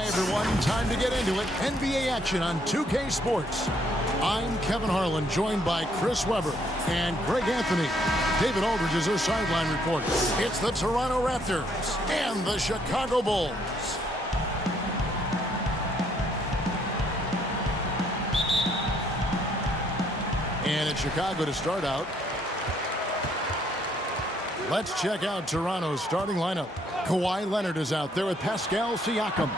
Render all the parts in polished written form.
Hi, everyone. Time to get into it. NBA action on 2K Sports. I'm Kevin Harlan, joined by Chris Webber and Greg Anthony. David Aldridge is our sideline reporter. It's the Toronto Raptors and the Chicago Bulls. And it's Chicago to start out. Let's check out Toronto's starting lineup. Kawhi Leonard is out there with Pascal Siakam.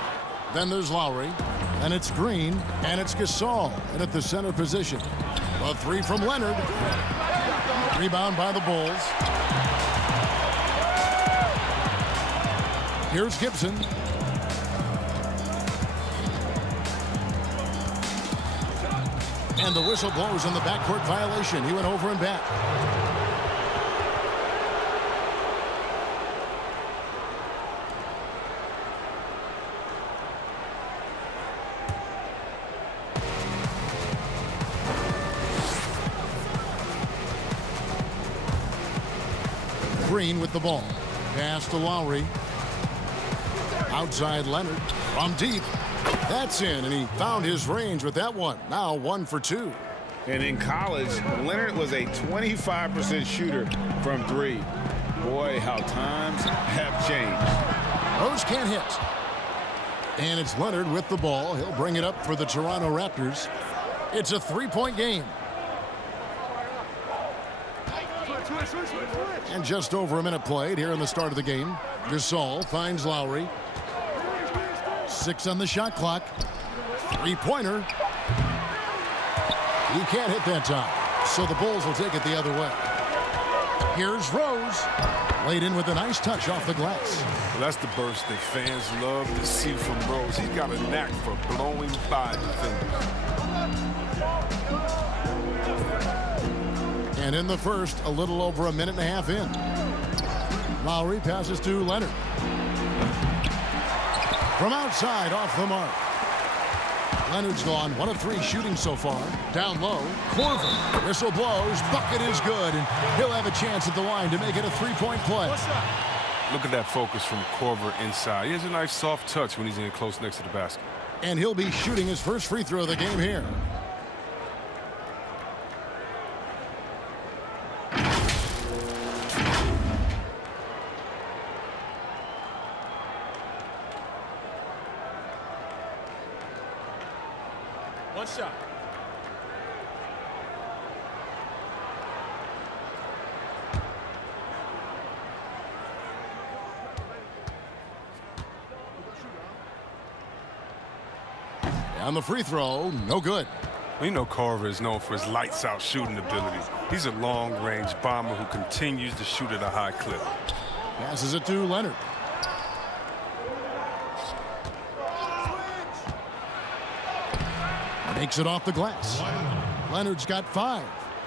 Then there's Lowry, and it's Green, and it's Gasol, and at the center position. A three from Leonard. Rebound by the Bulls. Here's Gibson. And the whistle blows on the backcourt violation. He went over and back. Green with the ball. Pass to Lowry. Outside Leonard from deep. That's in, and he found his range with that one. Now 1 for 2. And in college, Leonard was a 25% shooter from three. Boy, how times have changed. Rose can't hit. And it's Leonard with the ball. He'll bring it up for the Toronto Raptors. It's a three-point game. And just over a minute played here in the start of the game. Gasol finds Lowry. 6 on the shot clock. Three-pointer. He can't hit that time. So the Bulls will take it the other way. Here's Rose. Laid in with a nice touch off the glass. Well, that's the burst that fans love to see from Rose. He's got a knack for blowing by defenders. And in the first, a little over a minute and a half in. Lowry passes to Leonard. From outside, off the mark. Leonard's gone 1 of 3 shooting so far. Down low, Korver. Whistle blows, bucket is good, and he'll have a chance at the line to make it a three-point play. Look at that focus from Korver inside. He has a nice soft touch when he's in close next to the basket. And he'll be shooting his first free throw of the game here. One shot. On the free throw, no good. You know Korver is known for his lights-out shooting ability. He's a long-range bomber who continues to shoot at a high clip. Passes it to Leonard. Makes it off the glass. Leonard's got 5.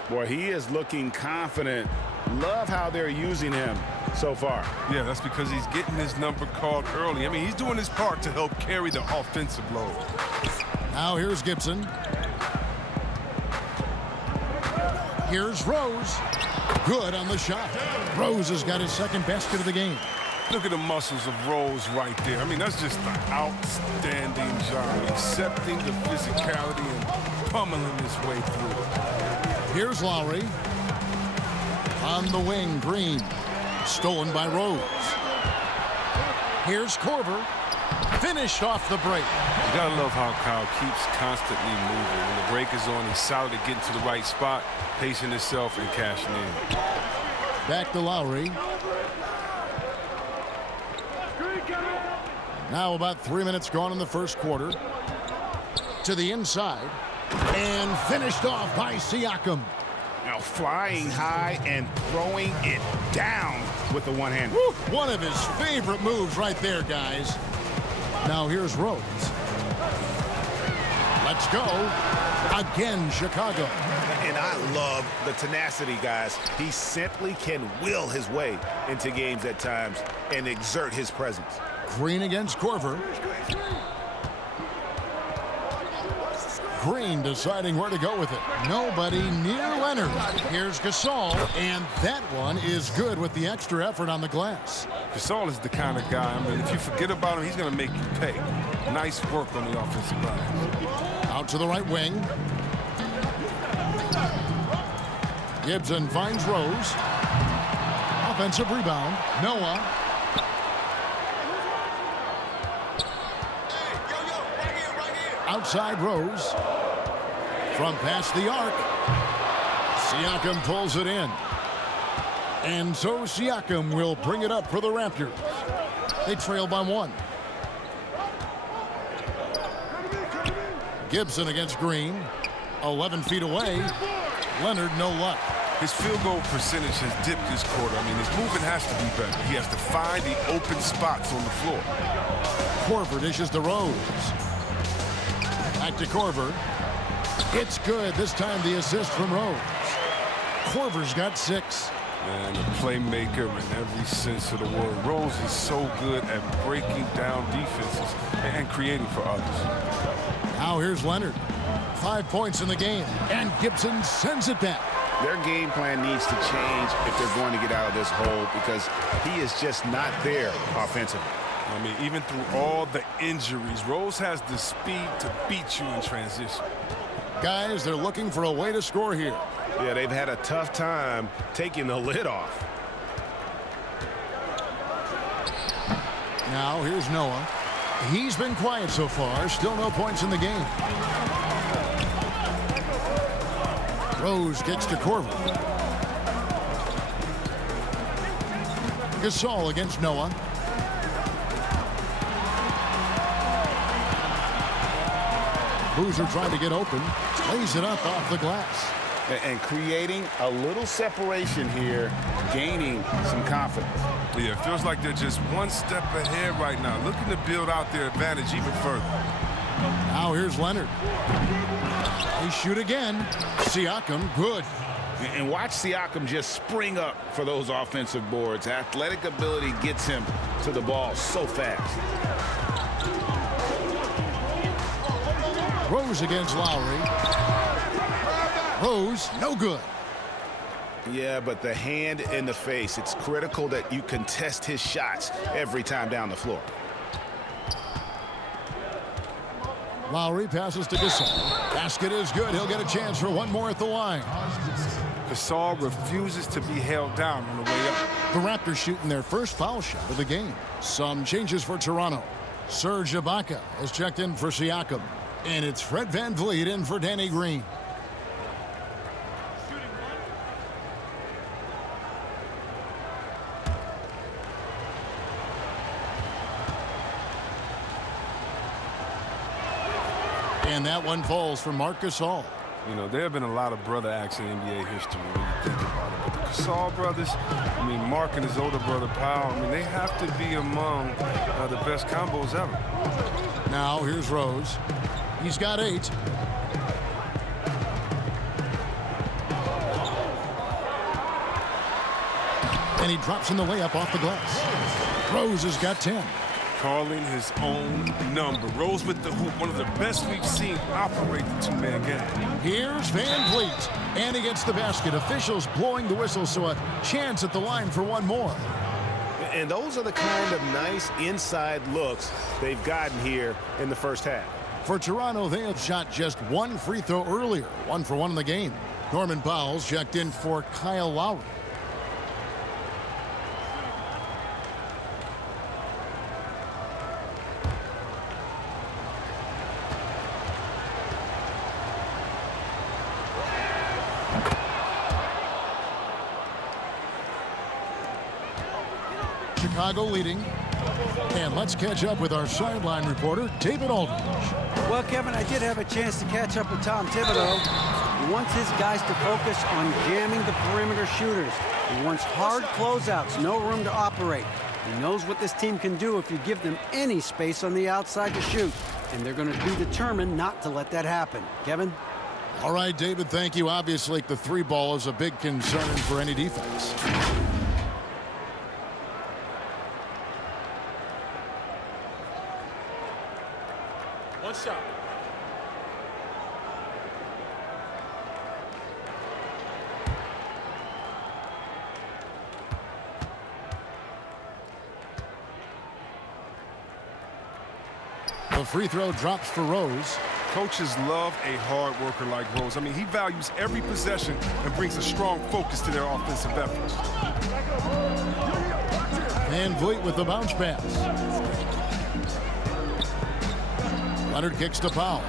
Boy, he is looking confident. Love how they're using him so far. Yeah, that's because he's getting his number called early. I mean, he's doing his part to help carry the offensive load. Now here's Gibson. Here's Rose. Good on the shot. Rose has got his second basket of the game. Look at the muscles of Rose right there. I mean, that's just an outstanding job, accepting the physicality and pummeling his way through it. Here's Lowry. On the wing, Green. Stolen by Rose. Here's Korver. Finished off the break. You gotta love how Kyle keeps constantly moving. When the break is on, he's solid at getting to the right spot, pacing himself and cashing in. Back to Lowry. Now about 3 minutes gone in the first quarter. To the inside. And finished off by Siakam. Now flying high and throwing it down with the one-hand. One of his favorite moves right there, guys. Now here's Rose. Let's go. Again, Chicago. And I love the tenacity, guys. He simply can will his way into games at times and exert his presence. Green against Korver. Green deciding where to go with it. Nobody near Leonard. Here's Gasol, and that one is good with the extra effort on the glass. Gasol is the kind of guy, I mean, if you forget about him, he's going to make you pay. Nice work on the offensive line. Out to the right wing. Gibson finds Rose. Offensive rebound. Noah. Outside Rose. From past the arc. Siakam pulls it in. And so Siakam will bring it up for the Raptors. They trail by 1. Gibson against Green. 11 feet away. Leonard, no luck. His field goal percentage has dipped this quarter. I mean, his movement has to be better. He has to find the open spots on the floor. Korver dishes to Rose. Back to Korver. It's good. This time the assist from Rose. Korver's got 6. And a playmaker in every sense of the word. Rose is so good at breaking down defenses and creating for others. Now here's Leonard. 5 points in the game. And Gibson sends it back. Their game plan needs to change if they're going to get out of this hole because he is just not there offensively. I mean, even through all the injuries, Rose has the speed to beat you in transition. Guys, they're looking for a way to score here. Yeah, they've had a tough time taking the lid off. Now here's Noah. He's been quiet so far. Still no points in the game. Rose gets to Korver. Gasol against Noah. Boozer trying to get open. Lays it up off the glass. And creating a little separation here, gaining some confidence. Yeah, it feels like they're just one step ahead right now, looking to build out their advantage even further. Now here's Leonard. They shoot again. Siakam, good. And watch Siakam just spring up for those offensive boards. Athletic ability gets him to the ball so fast. Rose against Lowry. Rose, no good. Yeah, but the hand in the face, it's critical that you contest his shots every time down the floor. Lowry passes to Gasol. Basket is good. He'll get a chance for one more at the line. Gasol refuses to be held down on the way up. The Raptors shooting their first foul shot of the game. Some changes for Toronto. Serge Ibaka has checked in for Siakam. And it's Fred VanVleet in for Danny Green. And that one falls for Marc Gasol. You know, there have been a lot of brother acts in NBA history when you think about it. But the Gasol brothers, I mean, Mark and his older brother, Powell, I mean, they have to be among the best combos ever. Now, here's Rose. He's got 8. And he drops in the layup off the glass. Rose has got 10. Calling his own number. Rose with the hoop, one of the best we've seen operate the two-man game. Here's VanVleet. And he gets the basket. Officials blowing the whistle, so a chance at the line for one more. And those are the kind of nice inside looks they've gotten here in the first half. For Toronto, they have shot just one free throw earlier. 1 for 1 in the game. Norman Powell's checked in for Kyle Lowry. Chicago leading. And let's catch up with our sideline reporter, David Aldridge. Well, Kevin, I did have a chance to catch up with Tom Thibodeau. He wants his guys to focus on jamming the perimeter shooters. He wants hard closeouts, no room to operate. He knows what this team can do if you give them any space on the outside to shoot. And they're going to be determined not to let that happen. Kevin? All right, David, thank you. Obviously, the 3-ball is a big concern for any defense. One shot. The free throw drops for Rose. Coaches love a hard worker like Rose. I mean, he values every possession and brings a strong focus to their offensive efforts. Van Vliet with the bounce pass. Leonard kicks to Powell.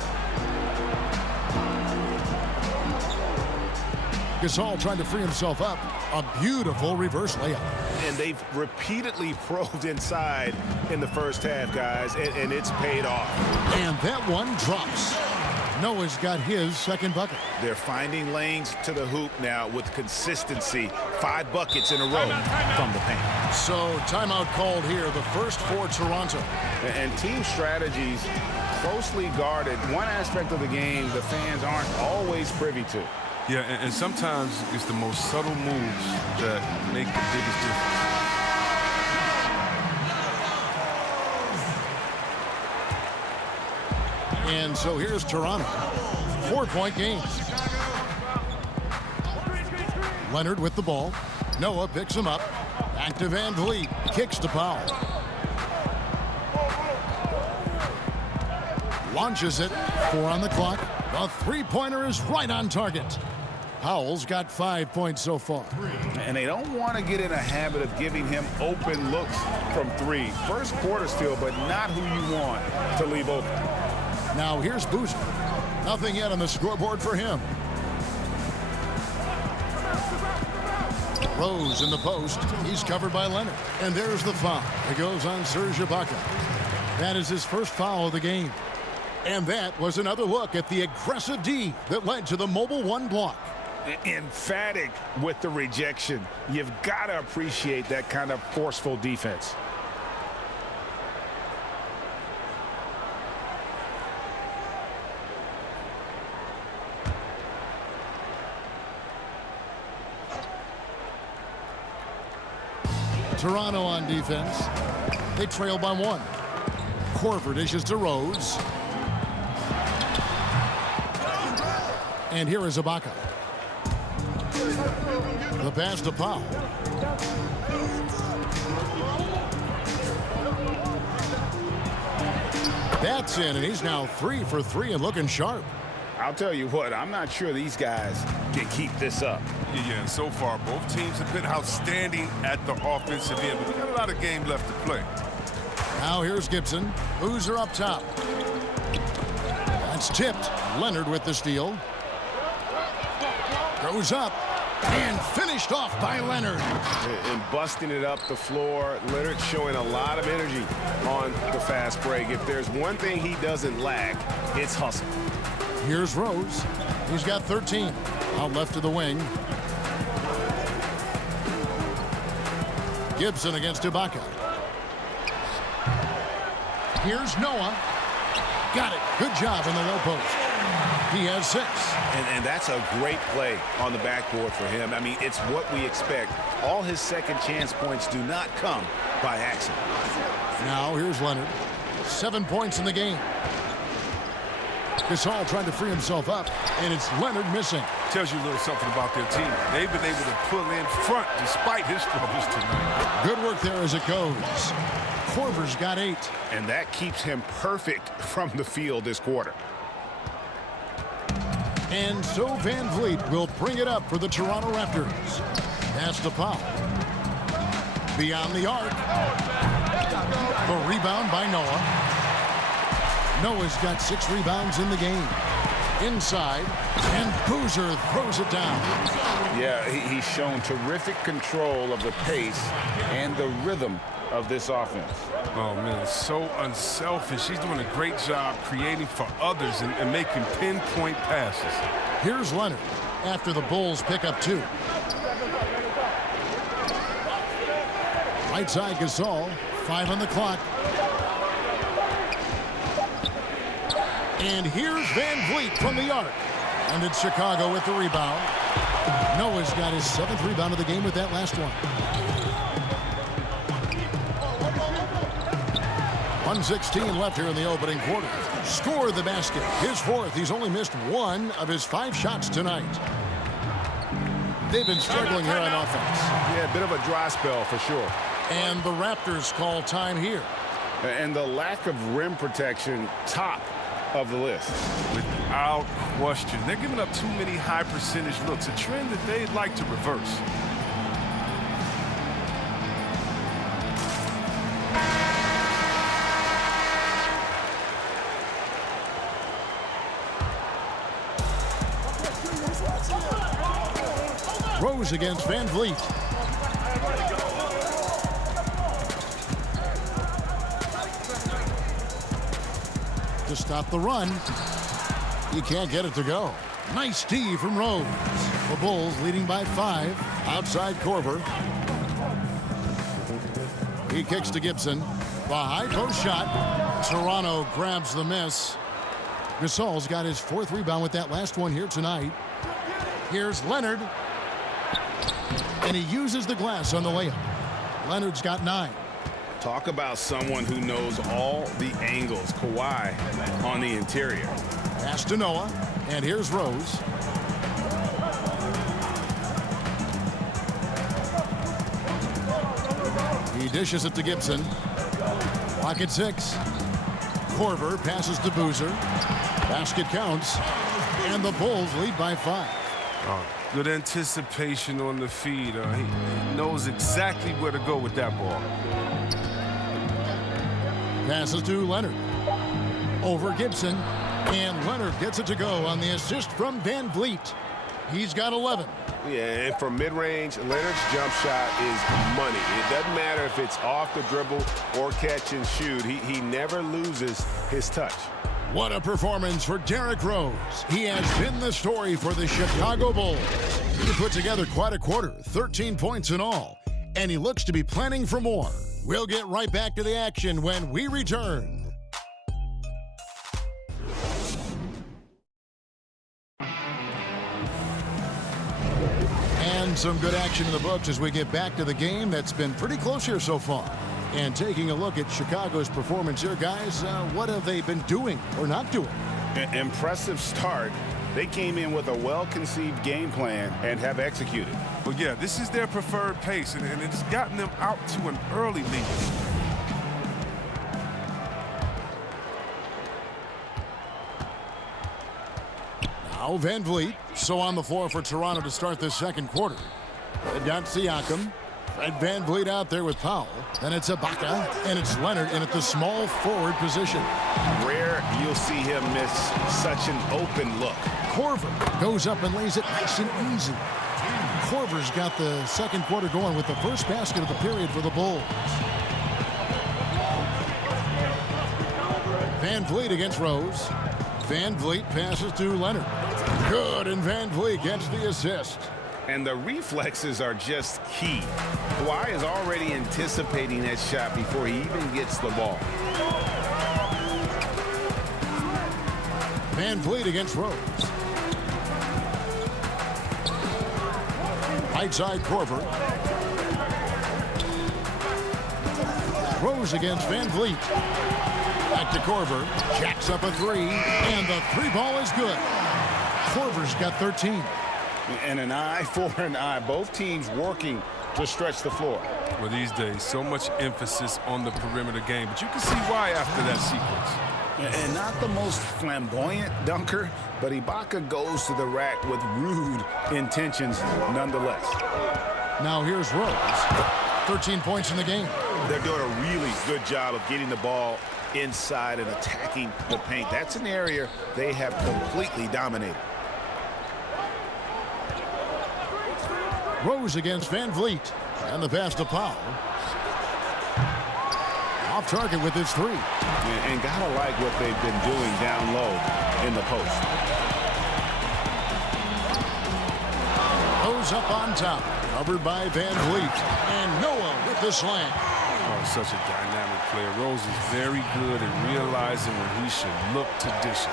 Gasol trying to free himself up. A beautiful reverse layup. And they've repeatedly probed inside in the first half, guys, and it's paid off. And that one drops. Noah's got his second bucket. They're finding lanes to the hoop now with consistency. 5 buckets in a row from the paint. So timeout called here, the first for Toronto. And team strategies closely guarded. One aspect of the game the fans aren't always privy to. Yeah, and sometimes it's the most subtle moves that make the biggest difference. And so here's Toronto. 4-point game. Leonard with the ball. Noah picks him up. Back to Van Vliet. Kicks to Powell. Launches it. 4 on the clock. The three-pointer is right on target. Powell's got 5 points so far. And they don't want to get in a habit of giving him open looks from 3. First quarter still, but not who you want to leave open. Now here's Boozer. Nothing yet on the scoreboard for him. Rose in the post. He's covered by Leonard. And there's the foul. It goes on Serge Ibaka. That is his first foul of the game. And that was another look at the aggressive D that led to the mobile 1 block. Emphatic with the rejection. You've got to appreciate that kind of forceful defense. Toronto on defense. They trail by 1. Korver dishes to Rose. And here is Ibaka. The pass to Powell. That's in, and he's now 3 for 3 and looking sharp. I'll tell you what, I'm not sure these guys can keep this up. Yeah, and so far, both teams have been outstanding at the offensive end, but we got a lot of game left to play. Now here's Gibson. Boozer up top. That's tipped. Leonard with the steal. Goes up and finished off by Leonard. And busting it up the floor. Leonard showing a lot of energy on the fast break. If there's one thing he doesn't lack, it's hustle. Here's Rose. He's got 13. Out left to the wing. Gibson against Ibaka. Here's Noah. Got it. Good job in the low post. He has 6. And that's a great play on the backboard for him. I mean, it's what we expect. All his second chance points do not come by accident. Now here's Leonard. 7 points in the game. Gasol trying to free himself up, and it's Leonard missing. Tells you a little something about their team. They've been able to pull in front despite his struggles tonight. Good work there as it goes. Korver's got 8. And that keeps him perfect from the field this quarter. And so Van Vliet will bring it up for the Toronto Raptors. Pass to Powell. Beyond the arc. The rebound by Noah. Noah's got 6 rebounds in the game. Inside, and Boozer throws it down. Yeah, he's shown terrific control of the pace and the rhythm of this offense. Oh, man, so unselfish. He's doing a great job creating for others and making pinpoint passes. Here's Leonard after the Bulls pick up 2. Right side Gasol, 5 on the clock. And here's Van Vliet from the arc. And it's Chicago with the rebound. Noah's got his 7th rebound of the game with that last one. 1:16 left here in the opening quarter. Scored the basket. His 4th. He's only missed 1 of his 5 shots tonight. They've been struggling here on offense. Yeah, a bit of a dry spell for sure. And the Raptors call time here. And the lack of rim protection, top of the list. Without question. They're giving up too many high percentage looks, a trend that they'd like to reverse. Rose against Van Vliet. To stop the run. You can't get it to go. Nice D from Rose. The Bulls leading by 5. Outside Korver. He kicks to Gibson. The high post shot. Toronto grabs the miss. Gasol's got his 4th rebound with that last one here tonight. Here's Leonard. And he uses the glass on the layup. Leonard's got 9. Talk about someone who knows all the angles. Kawhi on the interior. Pass to Noah. And here's Rose. He dishes it to Gibson. Pocket 6. Korver passes to Boozer. Basket counts. And the Bulls lead by 5. Oh, good anticipation on the feed. He knows exactly where to go with that ball. Passes to Leonard. Over Gibson. And Leonard gets it to go on the assist from Van Vliet. He's got 11. Yeah, and from mid-range, Leonard's jump shot is money. It doesn't matter if it's off the dribble or catch and shoot. He never loses his touch. What a performance for Derrick Rose. He has been the story for the Chicago Bulls. He put together quite a quarter, 13 points in all, and he looks to be planning for more. We'll get right back to the action when we return. And some good action in the books as we get back to the game that's been pretty close here so far. And taking a look at Chicago's performance here, guys, what have they been doing or not doing? Impressive start. They came in with a well-conceived game plan and have executed. Well, yeah, this is their preferred pace, and it's gotten them out to an early lead. Now Van Vliet. So on the floor for Toronto to start this second quarter. They got Siakam. Fred Van Vliet out there with Powell. Then it's Ibaka, and it's Leonard in at the small forward position. Rare you'll see him miss such an open look. Korver goes up and lays it nice and easy. Korver's got the second quarter going with the first basket of the period for the Bulls. Van Vliet against Rose. Van Vliet passes to Leonard. Good, and Van Vliet gets the assist. And the reflexes are just key. Kawhi is already anticipating that shot before he even gets the ball. Van Vliet against Rose. Right side Korver. Rose against Van Vliet. Back to Korver. Jacks up a 3, and the 3 ball is good. Korver's got 13. And an eye for an eye. Both teams working to stretch the floor. Well, these days, so much emphasis on the perimeter game, but you can see why after that sequence. And not the most flamboyant dunker, but Ibaka goes to the rack with rude intentions nonetheless. Now here's Rose. 13 points in the game. They're doing a really good job of getting the ball inside and attacking the paint. That's an area they have completely dominated. Rose against Van Vliet. And the pass to Powell. Off target with his 3. And gotta like what they've been doing down low in the post. Goes up on top. Covered by Van Vliet. And Noah with the slam. Oh, such a dynamic player. Rose is very good at realizing when he should look to dish it.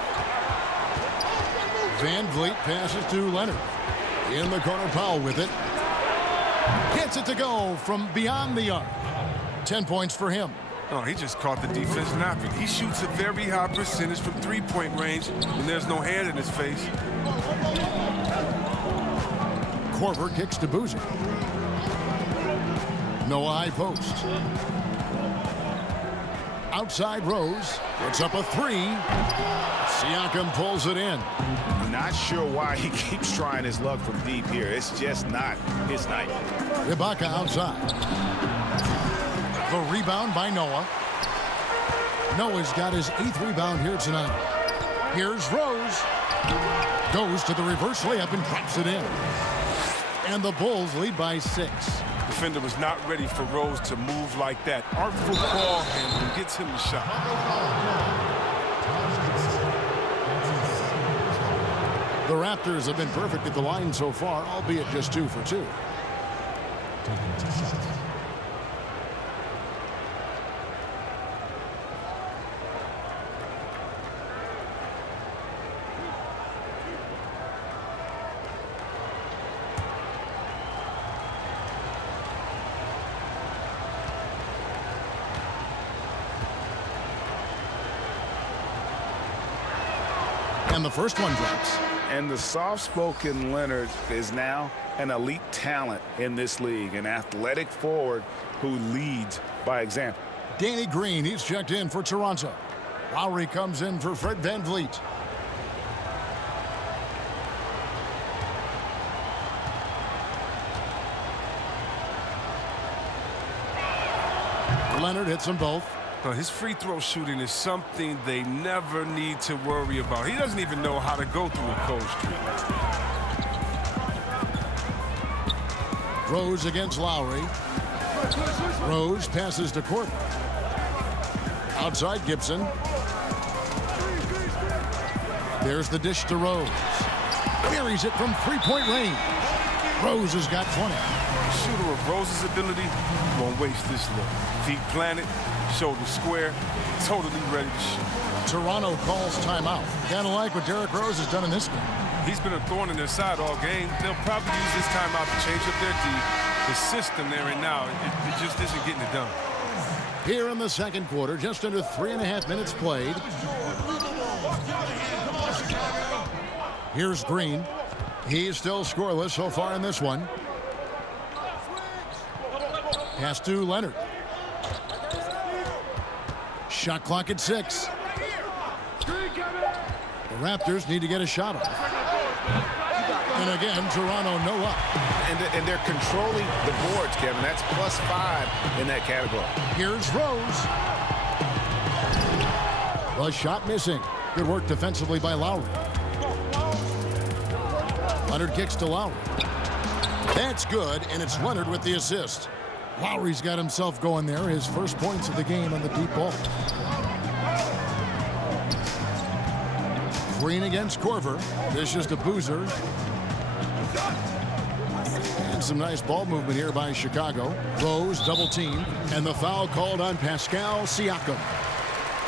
Van Vliet passes to Leonard. In the corner, Powell with it. Gets it to go from beyond the arc. 10 points for him. Oh, he just caught the defense napping. He shoots a very high percentage from three-point range, and there's no hand in his face. Korver kicks to Boozer. Noah high post. Outside Rose. It's up a three. Siakam pulls it in. Not sure why he keeps trying his luck from deep here. It's just not his night. Ibaka outside. The rebound by Noah. Noah's got his 8th rebound here tonight. Here's Rose. Goes to the reverse layup and drops it in. And the Bulls lead by 6. Defender was not ready for Rose to move like that. Artful ball handling gets him the shot. The Raptors have been perfect at the line so far, albeit just 2 for 2. And the first one drops. And the soft-spoken Leonard is now an elite talent in this league, an athletic forward who leads by example. Danny Green, he's checked in for Toronto. Lowry comes in for Fred VanVleet. Leonard hits them both. His free throw shooting is something they never need to worry about. He doesn't even know how to go through a cold streak. Rose against Lowry. Rose passes to Korver. Outside Gibson. There's the dish to Rose. Buries it from three-point range. Rose has got 20. Shooter of Rose's ability won't waste this look. Feet planted, shoulder square, totally ready to shoot. Toronto calls timeout. Kind of like what Derrick Rose has done in this game. He's been a thorn in their side all game. They'll probably use this timeout to change up their D. The system they're in now, it just isn't getting it done. Here in the second quarter, just under 3.5 minutes played. Here's Green. He's still scoreless so far in this one. Pass to Leonard. Shot clock at 6. The Raptors need to get a shot off. And again, Toronto no up. And they're controlling the boards, Kevin. That's +5 in that category. Here's Rose. The shot missing. Good work defensively by Lowry. Leonard kicks to Lowry. That's good, and it's Leonard with the assist. Lowry's got himself going there. His first points of the game on the deep ball. Green against Korver. Dishes to Boozer. And some nice ball movement here by Chicago. Rose double teamed, and the foul called on Pascal Siakam.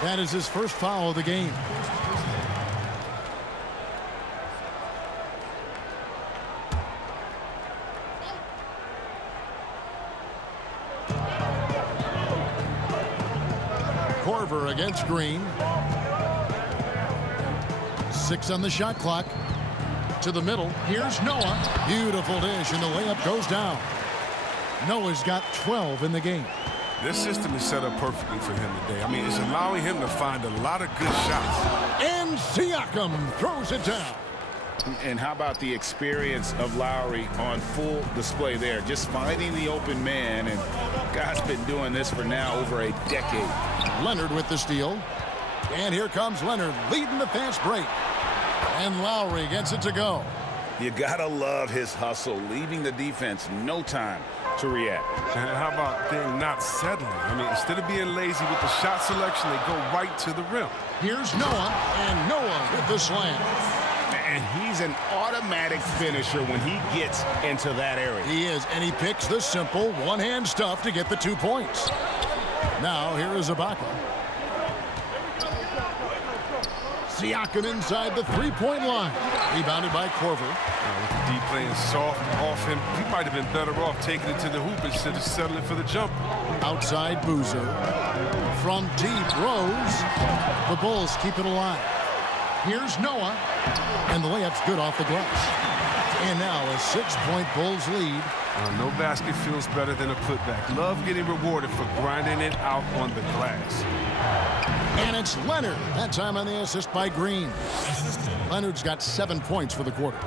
That is his first foul of the game. Korver against Green. 6 on the shot clock. To the middle. Here's Noah. Beautiful dish, and the layup goes down. Noah's got 12 in the game. This system is set up perfectly for him today. I mean, it's allowing him to find a lot of good shots. And Siakam throws it down. And how about the experience of Lowry on full display there? Just finding the open man, and God's been doing this for now over a decade. Leonard with the steal. And here comes Leonard leading the fast break. And Lowry gets it to go. You gotta love his hustle, leaving the defense no time to react. And how about them not settling? I mean, instead of being lazy with the shot selection, they go right to the rim. Here's Noah, and Noah with the slam. And he's an automatic finisher when he gets into that area. He is, and he picks the simple one-hand stuff to get the 2 points. Now, here is Ibaka. Siakam inside the three-point line. Rebounded by Korver. With the D playing soft off him, he might have been better off taking it to the hoop instead of settling for the jump. Outside Boozer. From deep, Rose. The Bulls keep it alive. Here's Noah. And the layup's good off the glass. And now a 6-point Bulls lead No basket feels better than a putback. Love getting rewarded for grinding it out on the glass. And it's Leonard. That time on the assist by Green. Leonard's got 7 points for the quarter.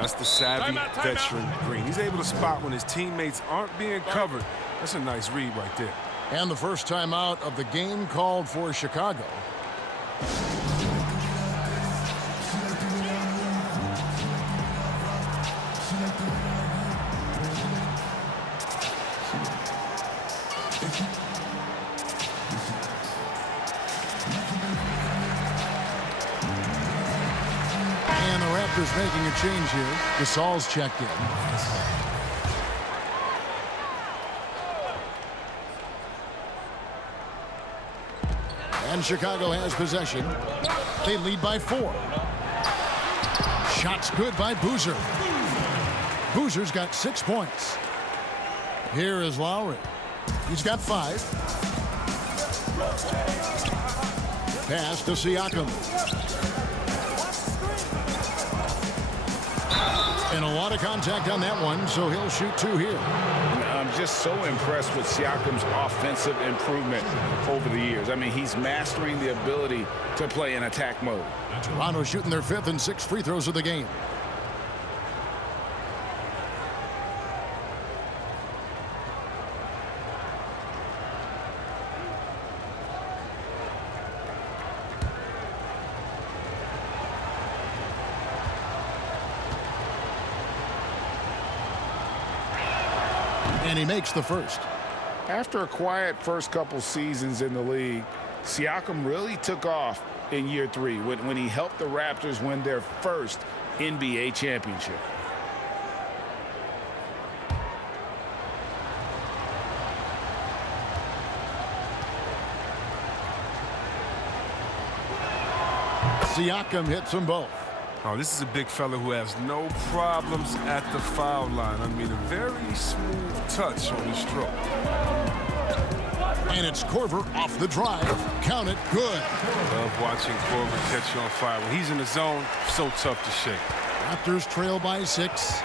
That's the savvy veteran Green. He's able to spot when his teammates aren't being covered. That's a nice read right there. And the first timeout of the game called for Chicago. And the Raptors making a change here. Gasol's checked in. And Chicago has possession. They lead by 4. Shots good by Boozer. Boozer's got 6 points. Here is Lowry. He's got 5. Pass to Siakam. And a lot of contact on that one, so he'll shoot 2 here. I'm just so impressed with Siakam's offensive improvement over the years. I mean, he's mastering the ability to play in attack mode. Toronto shooting their 5th and 6th free throws of the game. And he makes the first. After a quiet first couple seasons in the league, Siakam really took off in year 3 when he helped the Raptors win their first NBA championship. Siakam hits them both. Oh, this is a big fella who has no problems at the foul line. I mean, a very smooth touch on his stroke. And it's Korver off the drive. Count it, good. Love watching Korver catch you on fire. When he's in the zone, so tough to shake. Raptors trail by 6.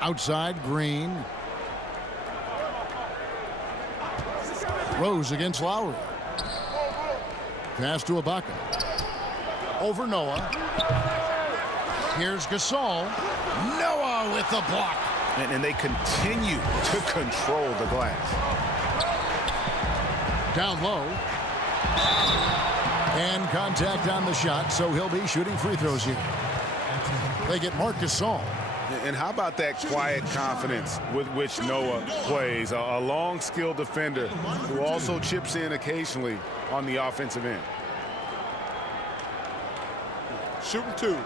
Outside, Green. Rose against Lowry. Pass to Ibaka. Over Noah. Here's Gasol. Noah with the block. And they continue to control the glass. Down low. And contact on the shot, so he'll be shooting free throws here. They get Marc Gasol. And how about that quiet confidence with which Noah plays? A long, skilled defender who also chips in occasionally on the offensive end. Shooting 2.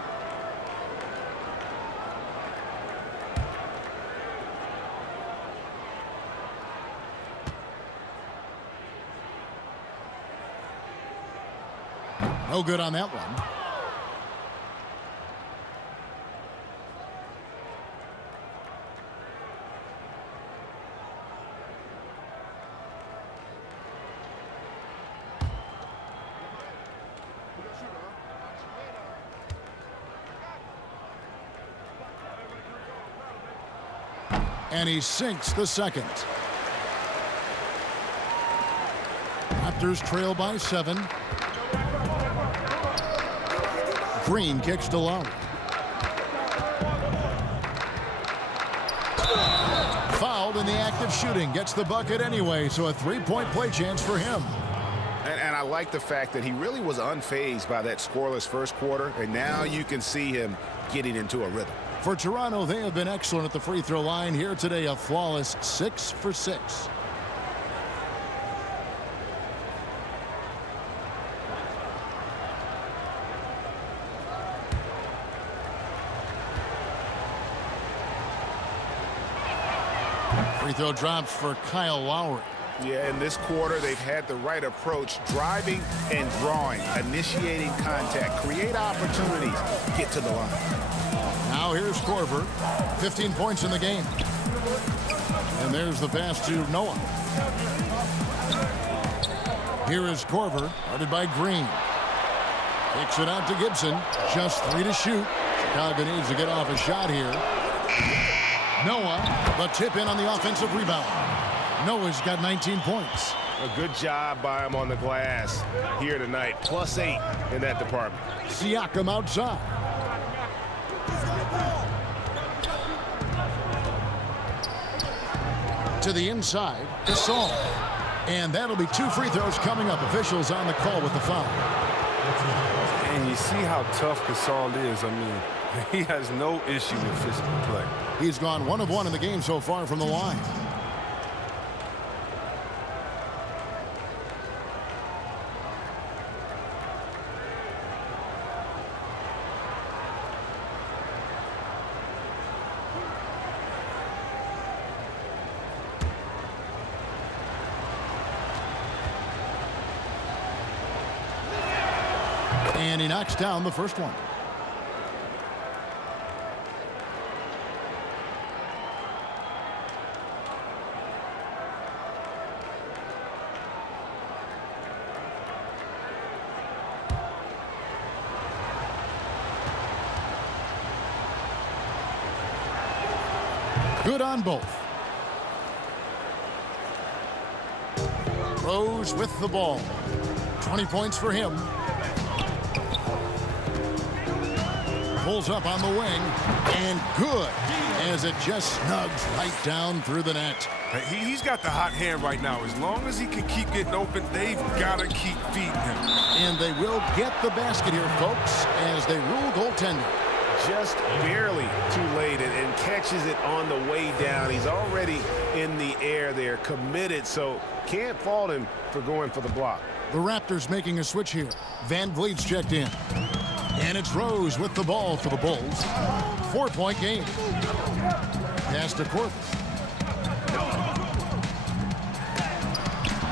No good on that one. And he sinks the second. Raptors trail by 7. Green kicks to Lowry. Fouled in the act of shooting. Gets the bucket anyway, so a 3-point play chance for him. And I like the fact that he really was unfazed by that scoreless first quarter, and now you can see him getting into a rhythm. For Toronto, they have been excellent at the free throw line here today. A flawless 6 for 6. Free throw drops for Kyle Lowry. Yeah, in this quarter, they've had the right approach, driving and drawing, initiating contact, create opportunities, get to the line. Now here's Korver, 15 points in the game. And there's the pass to Noah. Here is Korver, guarded by Green. Kicks it out to Gibson, just 3 to shoot. Chicago needs to get off a shot here. Noah, the tip in on the offensive rebound. Noah's got 19 points. A good job by him on the glass here tonight. +8 in that department. Siakam outside. To the inside, Gasol. And that'll be 2 free throws coming up. Officials on the call with the foul. And you see how tough Gasol is. I mean, he has no issue with physical play. He's gone 1 of 1 in the game so far from the line. And he knocks down the first one. Good on both. Rose with the ball. 20 points for him. Pulls up on the wing, and good, as it just snugs right down through the net. He's got the hot hand right now. As long as he can keep getting open, they've got to keep feeding him. And they will get the basket here, folks, as they rule goaltending. Just barely too late and catches it on the way down. He's already in the air there, committed, so can't fault him for going for the block. The Raptors making a switch here. Van Vliet's checked in. And it's Rose with the ball for the Bulls. 4-point game. Pass to Korver.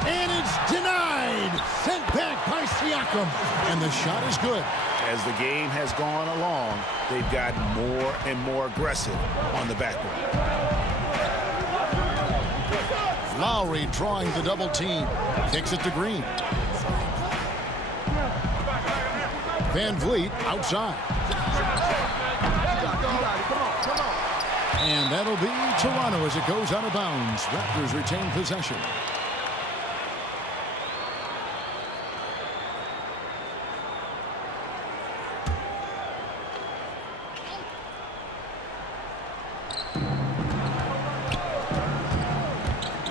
And it's denied. Sent back by Siakam. And the shot is good. As the game has gone along, they've gotten more and more aggressive on the backboard. Lowry drawing the double team. Kicks it to Green. Van Vliet outside. And that'll be Toronto as it goes out of bounds. Raptors retain possession.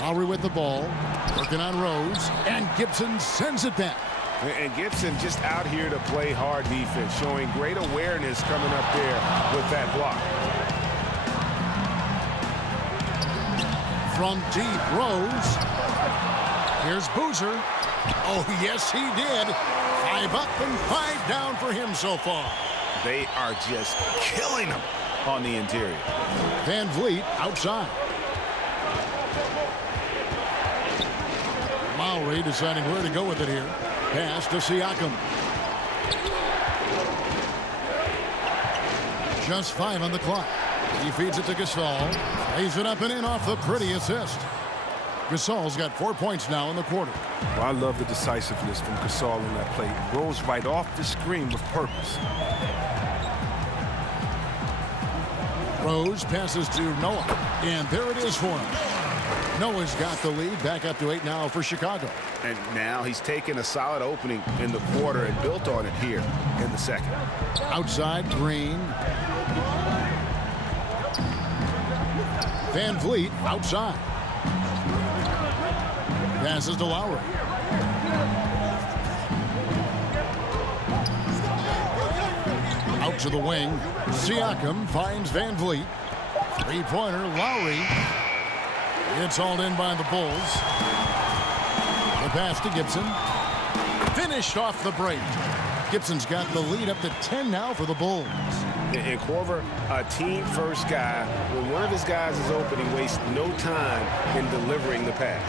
Lowry with the ball. Working on Rose. And Gibson sends it back. And Gibson just out here to play hard defense, showing great awareness coming up there with that block. From deep, Rose. Here's Boozer. Oh, yes, he did. 5 up and 5 down for him so far. They are just killing him on the interior. Van Vliet outside. Lowry deciding where to go with it here. Pass to Siakam. Just 5 on the clock. He feeds it to Gasol. Lays it up and in off the pretty assist. Gasol's got 4 points now in the quarter. Well, I love the decisiveness from Gasol in that play. Rolls right off the screen with purpose. Rose passes to Noah. And there it is for him. Noah's got the lead, back up to 8 now for Chicago. And now he's taken a solid opening in the quarter and built on it here in the second. Outside, Green. Van Vliet outside. Passes to Lowry. Out to the wing. Siakam finds Van Vliet. 3-pointer, Lowry. It's hauled in by the Bulls. The pass to Gibson. Finished off the break. Gibson's got the lead up to 10 now for the Bulls. And Korver, a team-first guy. When one of his guys is open, he wastes no time in delivering the pass.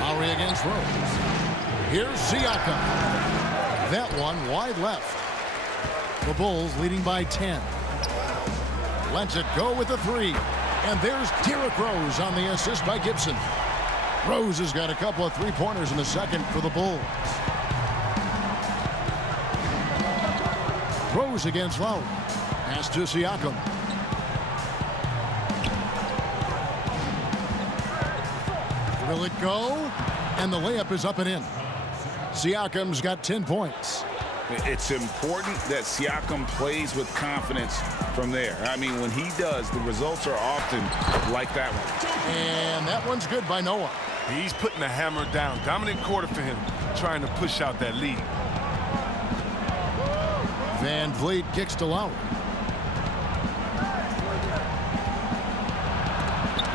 Lowry against Rose. Here's Siakam. That one wide left. The Bulls leading by 10. Lets it go with the 3. And there's Derrick Rose on the assist by Gibson. Rose has got a couple of 3-pointers in the second for the Bulls. Rose against Lowry. Pass to Siakam. Will it go? And the layup is up and in. Siakam's got 10 points. It's important that Siakam plays with confidence from there. I mean, when he does, the results are often like that one. And that one's good by Noah. He's putting the hammer down. Dominant quarter for him, trying to push out that lead. Van Vliet kicks to Lowry.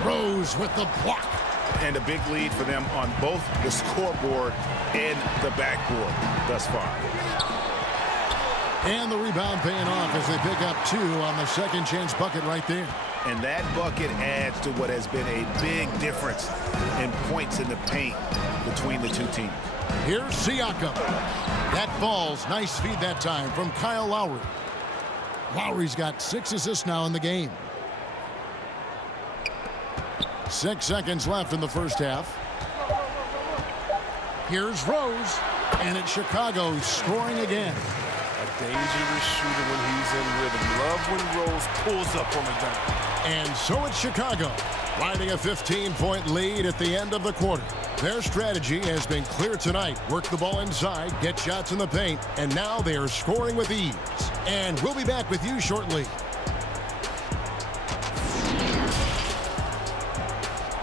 Rose with the block. And a big lead for them on both the scoreboard and the backboard thus far. And the rebound paying off as they pick up 2 on the second chance bucket right there. And that bucket adds to what has been a big difference in points in the paint between the two teams. Here's Siakam. That falls. Nice feed that time from Kyle Lowry. Lowry's got 6 assists now in the game. 6 seconds left in the first half. Here's Rose. And it's Chicago scoring again. A dangerous shooter when he's in rhythm. Love when Rose pulls up on a dime. And so it's Chicago, riding a 15-point lead at the end of the quarter. Their strategy has been clear tonight. Work the ball inside, get shots in the paint, and now they are scoring with ease. And we'll be back with you shortly.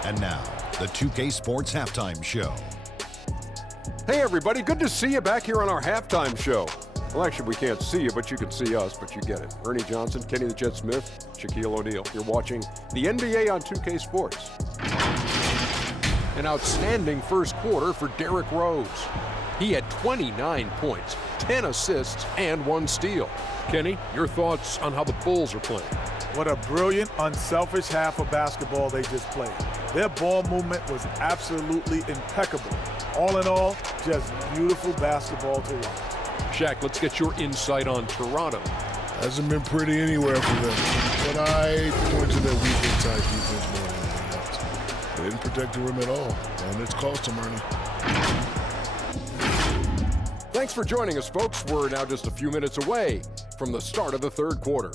And now, the 2K Sports Halftime Show. Hey everybody, good to see you back here on our halftime show. Well, actually, we can't see you, but you can see us, but you get it. Ernie Johnson, Kenny the Jet Smith, Shaquille O'Neal. You're watching the NBA on 2K Sports. An outstanding first quarter for Derrick Rose. He had 29 points, 10 assists, and 1 steal. Kenny, your thoughts on how the Bulls are playing? What a brilliant, unselfish half of basketball they just played. Their ball movement was absolutely impeccable. All in all, just beautiful basketball to watch. Shaq, let's get your insight on Toronto. Hasn't been pretty anywhere for them. But I point to their weak inside defense more than anything else. They didn't protect the rim at all, and it's cost them, Ernie. Thanks for joining us, folks. We're now just a few minutes away from the start of the third quarter.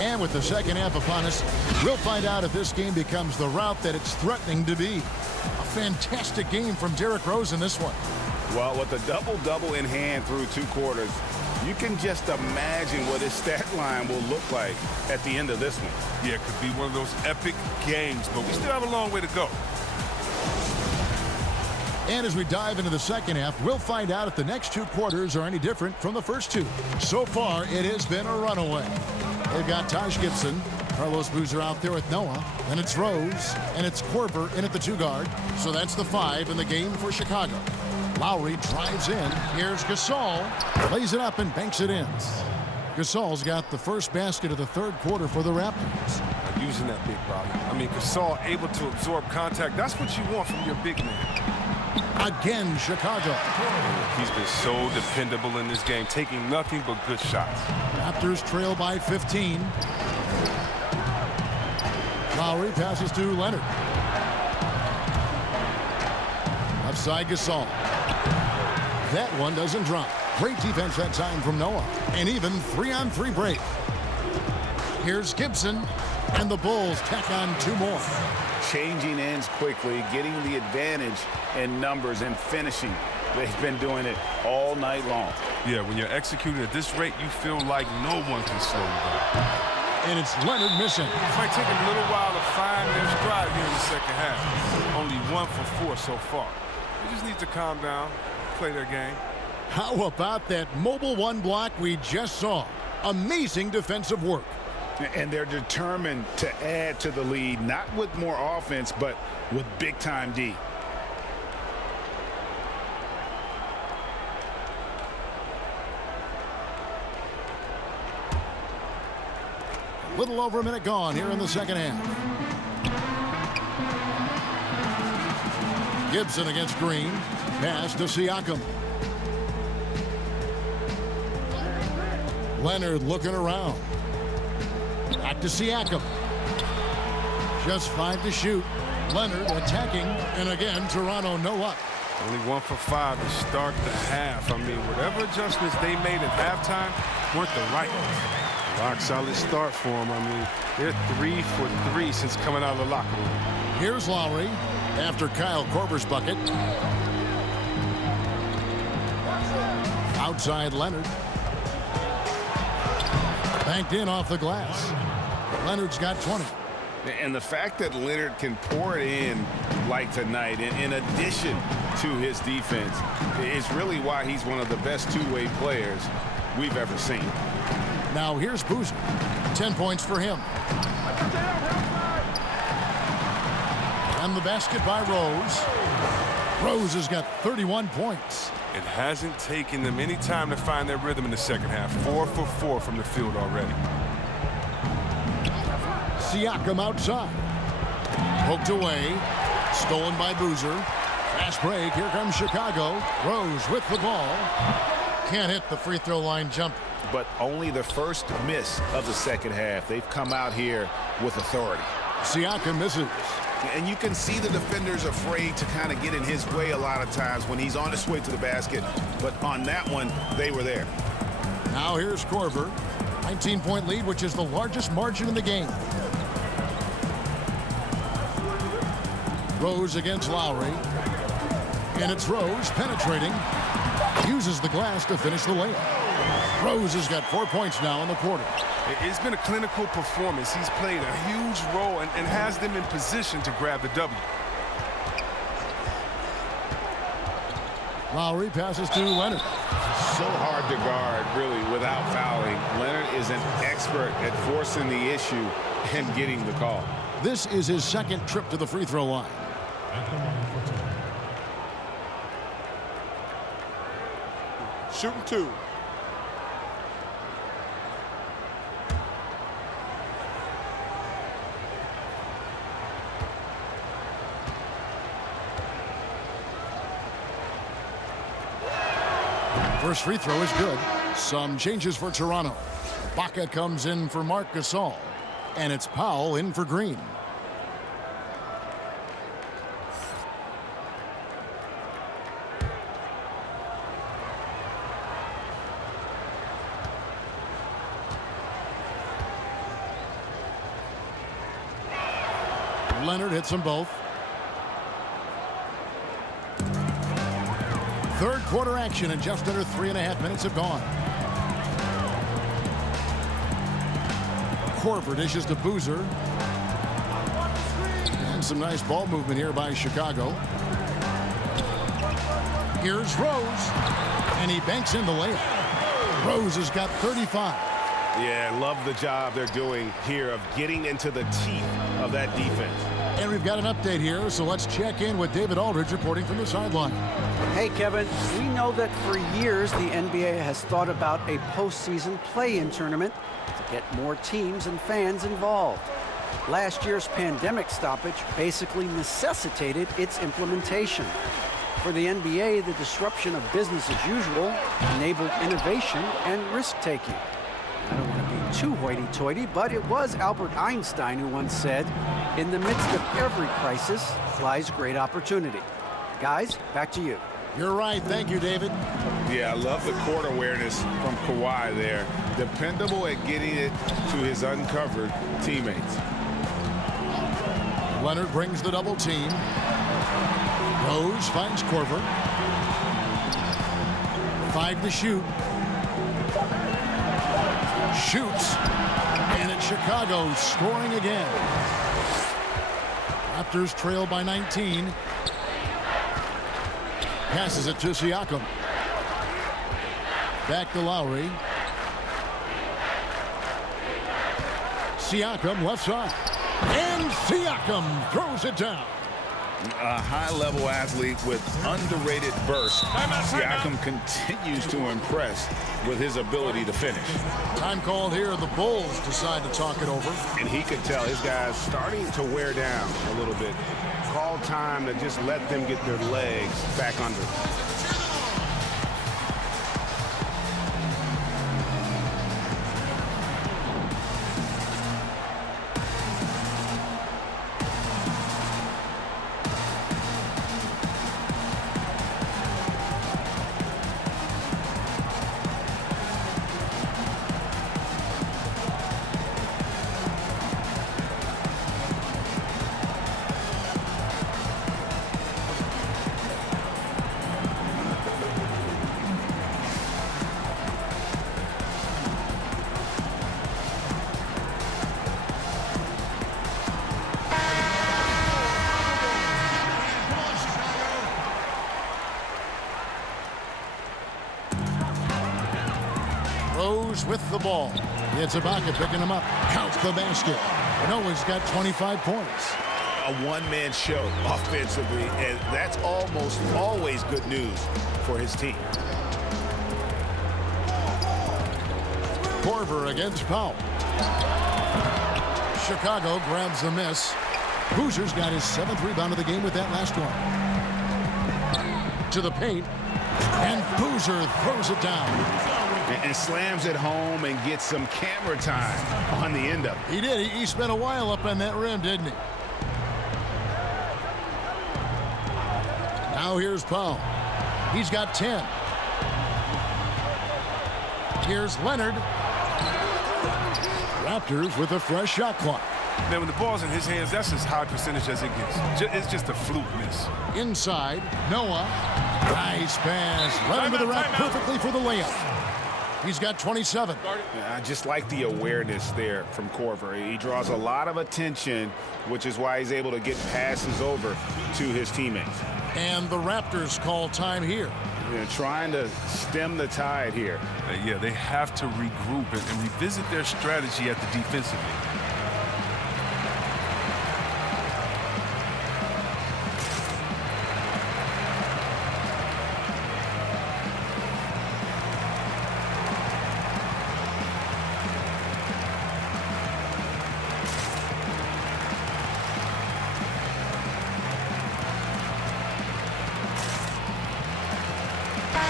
And with the second half upon us, we'll find out if this game becomes the route that it's threatening to be. A fantastic game from Derrick Rose in this one. Well, with a double-double in hand through 2 quarters, you can just imagine what his stat line will look like at the end of this one. Yeah, it could be one of those epic games, but we still have a long way to go. And as we dive into the second half, we'll find out if the next 2 quarters are any different from the first 2. So far, it has been a runaway. They've got Taj Gibson, Carlos Boozer out there with Noah, and it's Rose, and it's Korver in at the 2 guard. So that's the 5 in the game for Chicago. Lowry drives in. Here's Gasol, lays it up and banks it in. Gasol's got the first basket of the third quarter for the Raptors. Using that big body. I mean, Gasol able to absorb contact. That's what you want from your big man. Again, Chicago. He's been so dependable in this game, taking nothing but good shots. Raptors trail by 15. Lowry passes to Leonard. Left side, Gasol. That one doesn't drop. Great defense that time from Noah. And even 3-on-3 break. Here's Gibson. And the Bulls tack on 2 more. Changing ends quickly, getting the advantage in numbers and finishing. They've been doing it all night long. Yeah, when you're executing at this rate, you feel like no one can slow you down. And it's Leonard missing. It might take a little while to find their stride here in the second half. Only 1 for 4 so far. They just need to calm down, play their game. How about that mobile 1 block we just saw? Amazing defensive work. And they're determined to add to the lead, not with more offense, but with big-time D. A little over a minute gone here in the second half. Gibson against Green. Pass to Siakam. Leonard looking around. Back to Siakam. Just 5 to shoot. Leonard attacking, and again, Toronto no up. Only 1 for 5 to start the half. I mean, whatever adjustments they made at halftime weren't the right ones. Rock solid start for them. I mean, they're 3 for 3 since coming out of the locker room. Here's Lowry after Kyle Korver's bucket. Outside Leonard. Banked in off the glass. Leonard's got 20. And the fact that Leonard can pour it in like tonight, in addition to his defense, is really why he's one of the best two-way players we've ever seen. Now here's Boozer. 10 points for him. And the basket by Rose. Rose has got 31 points. It hasn't taken them any time to find their rhythm in the second half. 4 for 4 from the field already. Siakam outside. Poked away. Stolen by Boozer. Fast break. Here comes Chicago. Rose with the ball. Can't hit the free throw line jump. But only the first miss of the second half. They've come out here with authority. Siakam misses. And you can see the defenders afraid to kind of get in his way a lot of times when he's on his way to the basket. But on that one, they were there. Now here's Korver. 19-point lead, which is the largest margin in the game. Rose against Lowry. And it's Rose penetrating. Uses the glass to finish the layup. Rose has got 4 points now in the quarter. It's been a clinical performance. He's played a huge role and has them in position to grab the W. Lowry passes to Leonard. So hard to guard, really, without fouling. Leonard is an expert at forcing the issue and getting the call. This is his second trip to the free throw line. Shooting 2. First free throw is good. Some changes for Toronto. Baca comes in for Marc Gasol. And it's Powell in for Green. Leonard hits them both. Third quarter action, and just under 3.5 minutes have gone. Korver dishes to Boozer. And some nice ball movement here by Chicago. Here's Rose. And he banks in the layup. Rose has got 35. Yeah, love the job they're doing here of getting into the teeth of that defense. And we've got an update here, so let's check in with David Aldridge reporting from the sideline. Hey, Kevin, we know that for years the NBA has thought about a postseason play-in tournament to get more teams and fans involved. Last year's pandemic stoppage basically necessitated its implementation. For the NBA, the disruption of business as usual enabled innovation and risk-taking. I don't want to be too hoity-toity, but it was Albert Einstein who once said, "In the midst of every crisis lies great opportunity." Guys, back to you. You're right. Thank you, David. Yeah, I love the court awareness from Kawhi there. Dependable at getting it to his uncovered teammates. Leonard brings the double team. Rose finds Korver. 5 to shoot. Shoots. And it's Chicago scoring again. Raptors trail by 19. Passes it to Siakam. Back to Lowry. Siakam left side. And Siakam throws it down. A high-level athlete with underrated burst. Siakam continues to impress with his ability to finish. Time called here. The Bulls decide to talk it over. And he could tell his guys starting to wear down a little bit. Call time to just let them get their legs back under. Rose with the ball. It's Ibaka picking him up. Counts the basket. Noah's got 25 points. A one-man show offensively, and that's almost always good news for his team. Korver against Powell. Chicago grabs the miss. Boozer's got his 7th rebound of the game with that last one. To the paint, and Boozer throws it down. And slams it home and gets some camera time on the end of it. He did. He spent a while up on that rim, didn't he? Now here's Powell. He's got 10. Here's Leonard. Raptors with a fresh shot clock. Man, when the ball's in his hands, that's as high percentage as it gets. It's just a fluke miss. Inside, Noah. Nice pass. Led him to the rack perfectly for the layup. He's got 27. I just like the awareness there from Korver. He draws a lot of attention, which is why he's able to get passes over to his teammates. And the Raptors call time here. Trying to stem the tide here. Yeah, they have to regroup and revisit their strategy at the defensive end.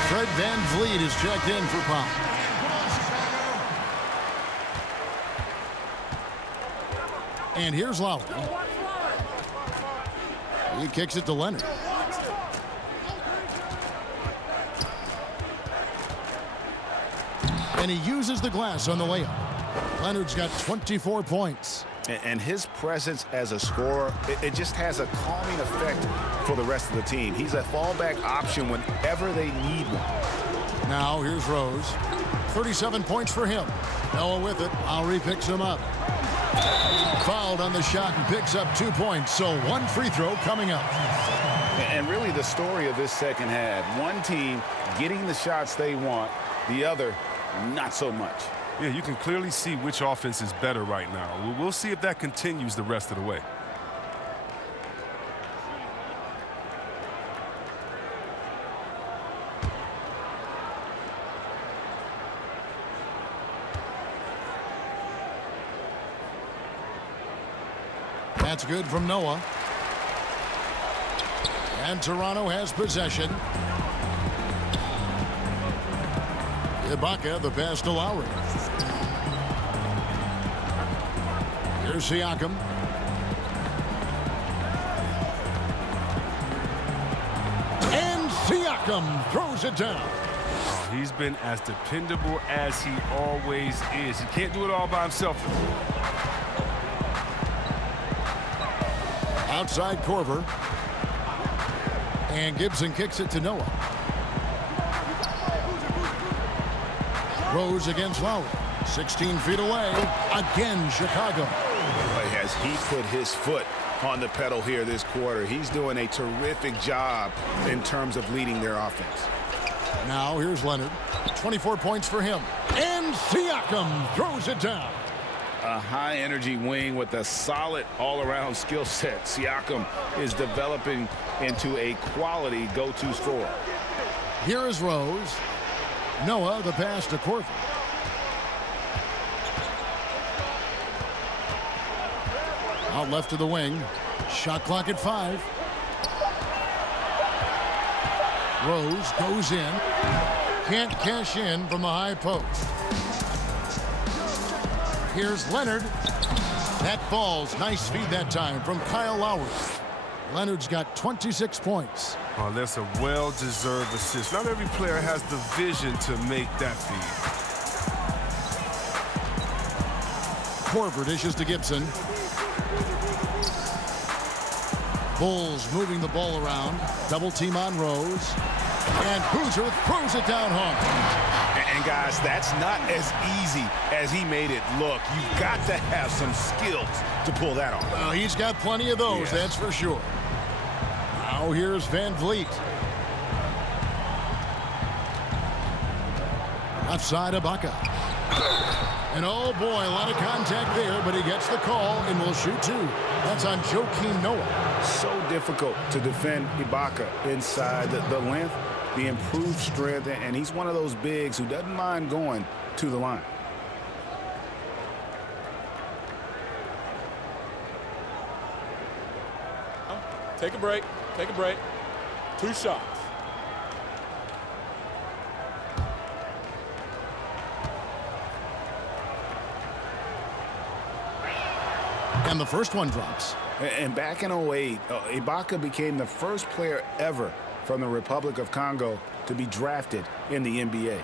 Fred Van Vliet is checked in for Powell. And here's Lowry. He kicks it to Leonard. And he uses the glass on the layup. Leonard's got 24 points. And his presence as a scorer, it just has a calming effect for the rest of the team. He's a fallback option whenever they need one. Now here's Rose. 37 points for him. Noah with it. Lowry picks him up. Fouled on the shot and picks up 2 points. So one free throw coming up. And really the story of this second half. One team getting the shots they want, the other not so much. Yeah, you can clearly see which offense is better right now. We'll see if that continues the rest of the way. That's good from Noah. And Toronto has possession. Ibaka, the pass to Lowry. Here's Siakam. And Siakam throws it down. Oh, he's been as dependable as he always is. He can't do it all by himself. Outside Korver. And Gibson kicks it to Noah. Rose against Lowry. 16 feet away. Again, Chicago. As he put his foot on the pedal here this quarter, he's doing a terrific job in terms of leading their offense. Now here's Leonard. 24 points for him. And Siakam throws it down. A high-energy wing with a solid all-around skill set. Siakam is developing into a quality go-to scorer. Here is Rose. Noah, the pass to Korver. Out left to the wing. Shot clock at 5. Rose goes in. Can't cash in from the high post. Here's Leonard. That falls. Nice feed that time from Kyle Lowry. Leonard's got 26 points. Oh, that's a well-deserved assist. Not every player has the vision to make that feed. Korver dishes to Gibson. Bulls moving the ball around. Double team on Rose. And Boozer throws it down hard. And guys, that's not as easy as he made it look. You've got to have some skills to pull that off. Well, he's got plenty of those, that's for sure. Now here's Van Vliet. Left side, Ibaka. And oh boy, a lot of contact there, but he gets the call and will shoot two. That's on Joakim Noah. So difficult to defend Ibaka inside the length, the improved strength, and he's one of those bigs who doesn't mind going to the line. Take a break. Take a break. 2 shots. And the first one drops. And back in 08, Ibaka became the first player ever from the Republic of Congo to be drafted in the NBA.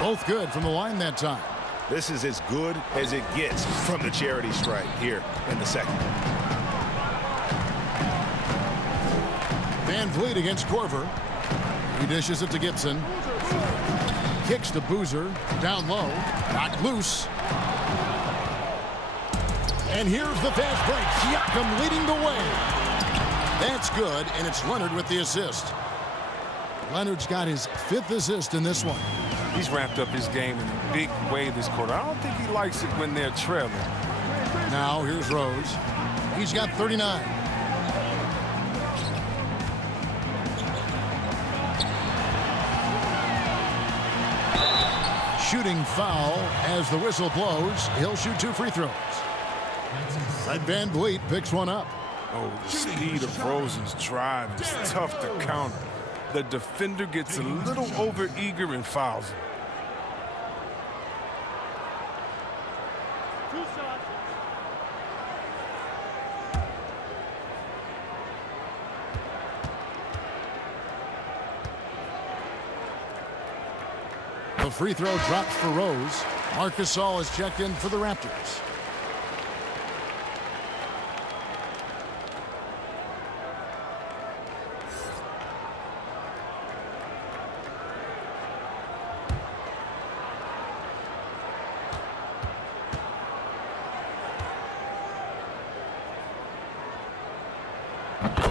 Both good from the line that time. This is as good as it gets from the charity stripe here in the second. Van Vliet against Korver. He dishes it to Gibson. Kicks to Boozer. Down low. Knocked loose. And here's the fast break. Siakam leading the way. That's good, and it's Leonard with the assist. Leonard's got his 5th assist in this one. He's ramped up his game in a big way this quarter. I don't think he likes it when they're trailing. Now here's Rose. He's got 39. Shooting foul as the whistle blows. He'll shoot 2 free throws. And Van Vliet picks one up. Oh, the speed of Rosen's drive is tough to counter. The defender gets a little overeager and fouls him. The free throw drops for Rose. Marc Gasol is checked in for the Raptors.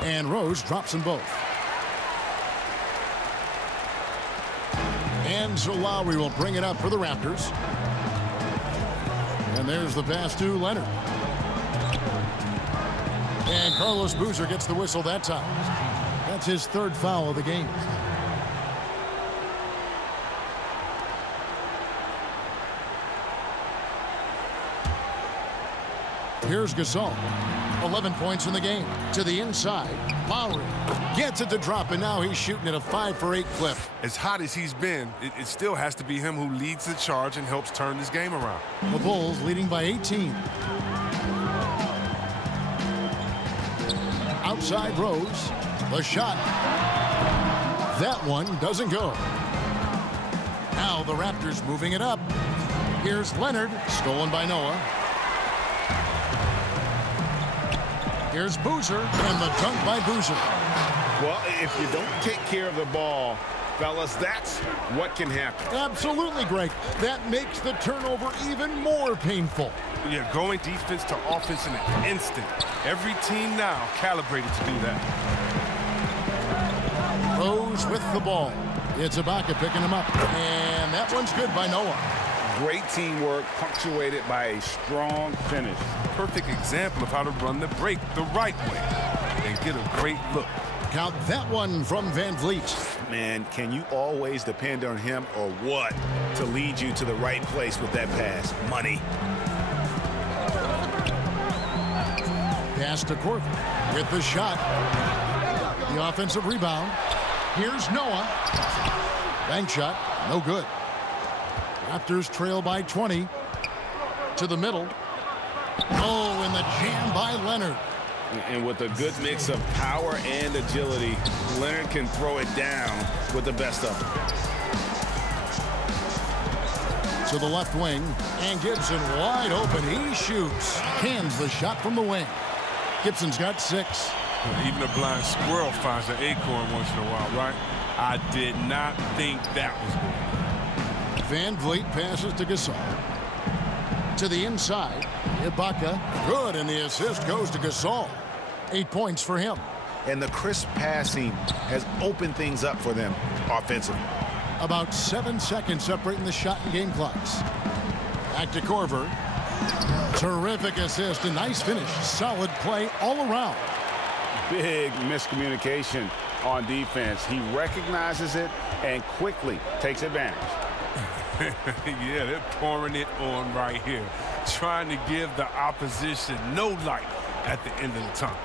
And Rose drops them both. And so Lowry will bring it up for the Raptors. And there's the pass to Leonard. And Carlos Boozer gets the whistle that time. That's his 3rd foul of the game. Here's Gasol. 11 points in the game. To the inside. Lowry gets it to drop, and now he's shooting at a 5 for 8 clip. As hot as he's been, it still has to be him who leads the charge and helps turn this game around. The Bulls leading by 18. Outside Rose. The shot. That one doesn't go. Now the Raptors moving it up. Here's Leonard. Stolen by Noah. Here's Boozer, and the dunk by Boozer. Well, if you don't take care of the ball, fellas, that's what can happen. Absolutely, Greg. That makes the turnover even more painful. Yeah, going defense to offense in an instant. Every team now calibrated to do that. Rose with the ball. It's Ibaka picking him up, and that one's good by Noah. Great teamwork, punctuated by a strong finish. Perfect example of how to run the break the right way and get a great look. Count that one from Van Vliet. Man, can you always depend on him or what to lead you to the right place with that pass? Money. Pass to Korver with the shot. The offensive rebound. Here's Noah. Bank shot. No good. Raptors trail by 20. To the middle. Oh, and the jam by Leonard. And with a good mix of power and agility, Leonard can throw it down with the best of them. To the left wing, and Gibson wide open. He shoots. Cans the shot from the wing. Gibson's got 6. Even a blind squirrel finds an acorn once in a while, right? I did not think that was good. Van Vliet passes to Gasol. To the inside. Ibaka. Good, and the assist goes to Gasol. 8 points for him. And the crisp passing has opened things up for them offensively. About 7 seconds separating the shot and game clocks. Back to Korver. Terrific assist. A nice finish. Solid play all around. Big miscommunication on defense. He recognizes it and quickly takes advantage. Yeah, they're pouring it on right here. Trying to give the opposition no light at the end of the tunnel.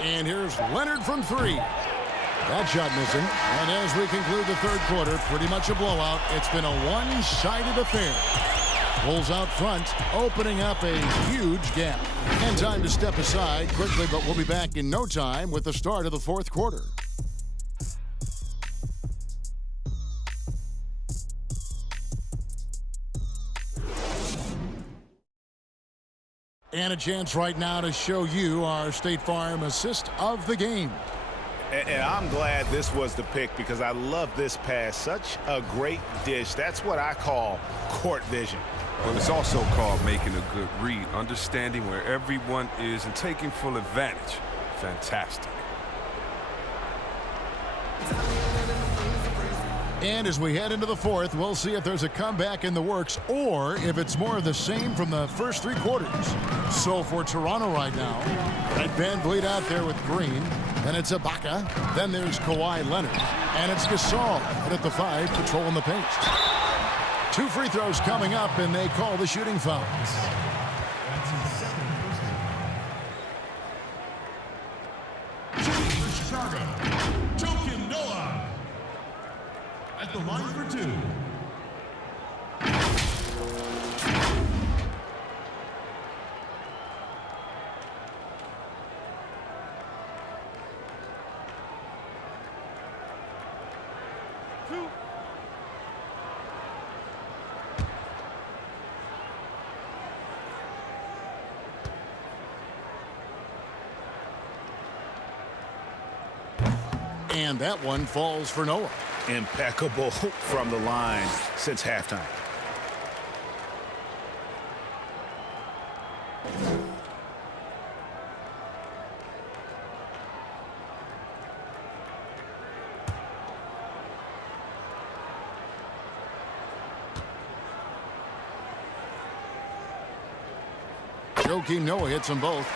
And here's Leonard from three. That shot missing. And as we conclude the third quarter, pretty much a blowout. It's been a one-sided affair. Bulls out front, opening up a huge gap. And time to step aside quickly, but we'll be back in no time with the start of the fourth quarter. And a chance right now to show you our State Farm assist of the game. And I'm glad this was the pick because I love this pass. Such a great dish. That's what I call court vision. Well, it's also called making a good read, understanding where everyone is and taking full advantage. Fantastic. And as we head into the fourth, we'll see if there's a comeback in the works or if it's more of the same from the first three quarters. So for Toronto right now, right, Van Vliet out there with Green. Then it's Ibaka. Then there's Kawhi Leonard. And it's Gasol. And at the 5, patrolling the paint. 2 free throws coming up, and they call the shooting fouls. Chicago, Joakim Noah at the line for 2. And that one falls for Noah. Impeccable from the line since halftime. Joakim Noah hits them both.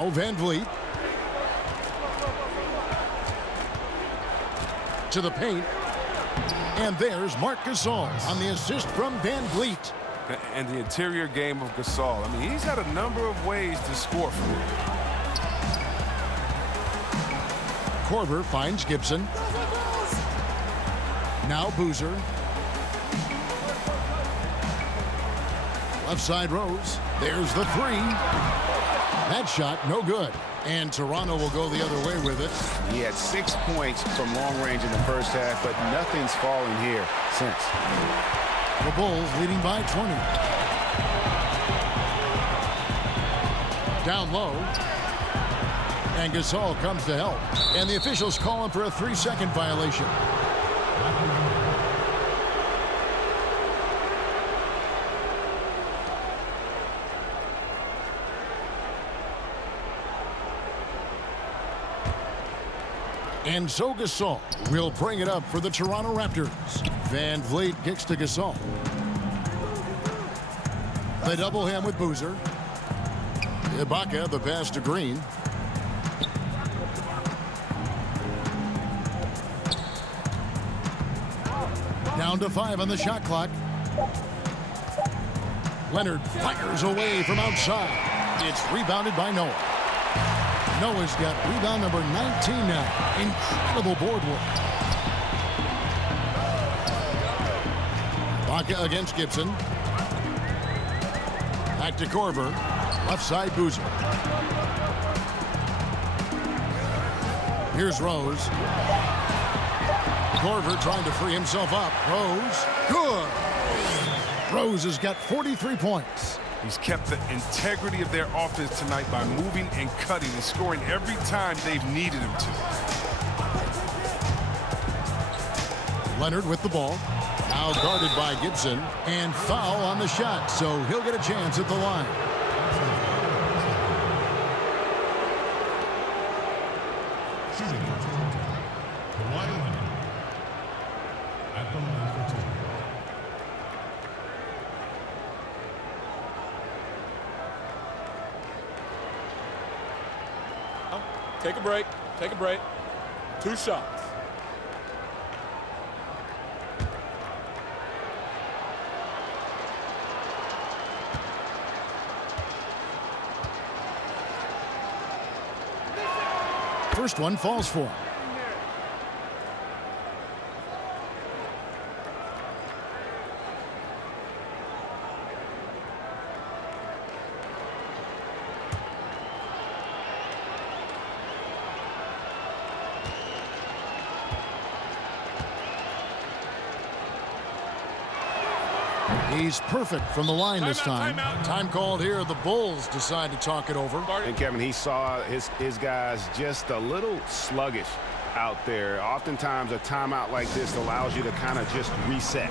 Now Van Vliet. To the paint. And there's Marc Gasol on the assist from Van Vliet. And the interior game of Gasol. I mean, he's had a number of ways to score from it. Korver finds Gibson. Now Boozer. Left side Rose. There's the 3. That shot, no good. And Toronto will go the other way with it. He had 6 points from long range in the first half, but nothing's fallen here since. The Bulls leading by 20. Down low. And Gasol comes to help. And the officials call him for a 3-second violation. And so Gasol will bring it up for the Toronto Raptors. Van Vliet kicks to Gasol. They double him with Boozer. Ibaka, the pass to Green. Down to 5 on the shot clock. Leonard fires away from outside. It's rebounded by Noah. Noah's got rebound number 19 now. Incredible board work. Ibaka against Gibson. Back to Korver. Left side Boozer. Here's Rose. Korver trying to free himself up. Rose. Good. Rose has got 43 points. He's kept the integrity of their offense tonight by moving and cutting and scoring every time they've needed him to. Leonard with the ball. Now guarded by Gibson. And foul on the shot, so he'll get a chance at the line. Shooting for Toronto, Kawhi Leonard. At the line for 2. Take a break. Take a break. 2 shots. First one falls for him. He's perfect from the line this time. Time called here. The Bulls decide to talk it over. And Kevin, he saw his guys just a little sluggish out there. Oftentimes a timeout like this allows you to kind of just reset.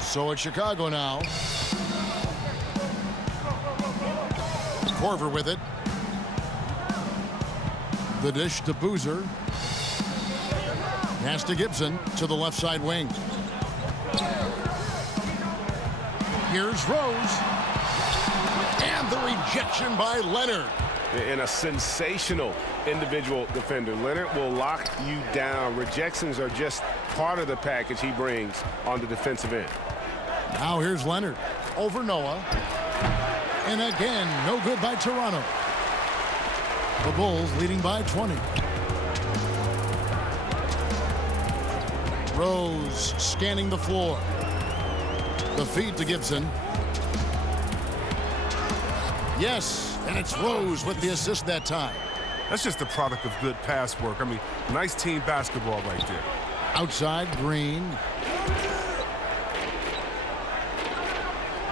So it's Chicago now. Korver with it. The dish to Boozer. Pass to Gibson to the left side wing. Here's Rose. And the rejection by Leonard. And a sensational individual defender. Leonard will lock you down. Rejections are just part of the package he brings on the defensive end. Now here's Leonard over Noah. And again, no good by Toronto. The Bulls leading by 20. Rose scanning the floor. The feed to Gibson. Yes, and it's Rose with the assist that time. That's just the product of good pass work. I mean, nice team basketball right there. Outside, Green.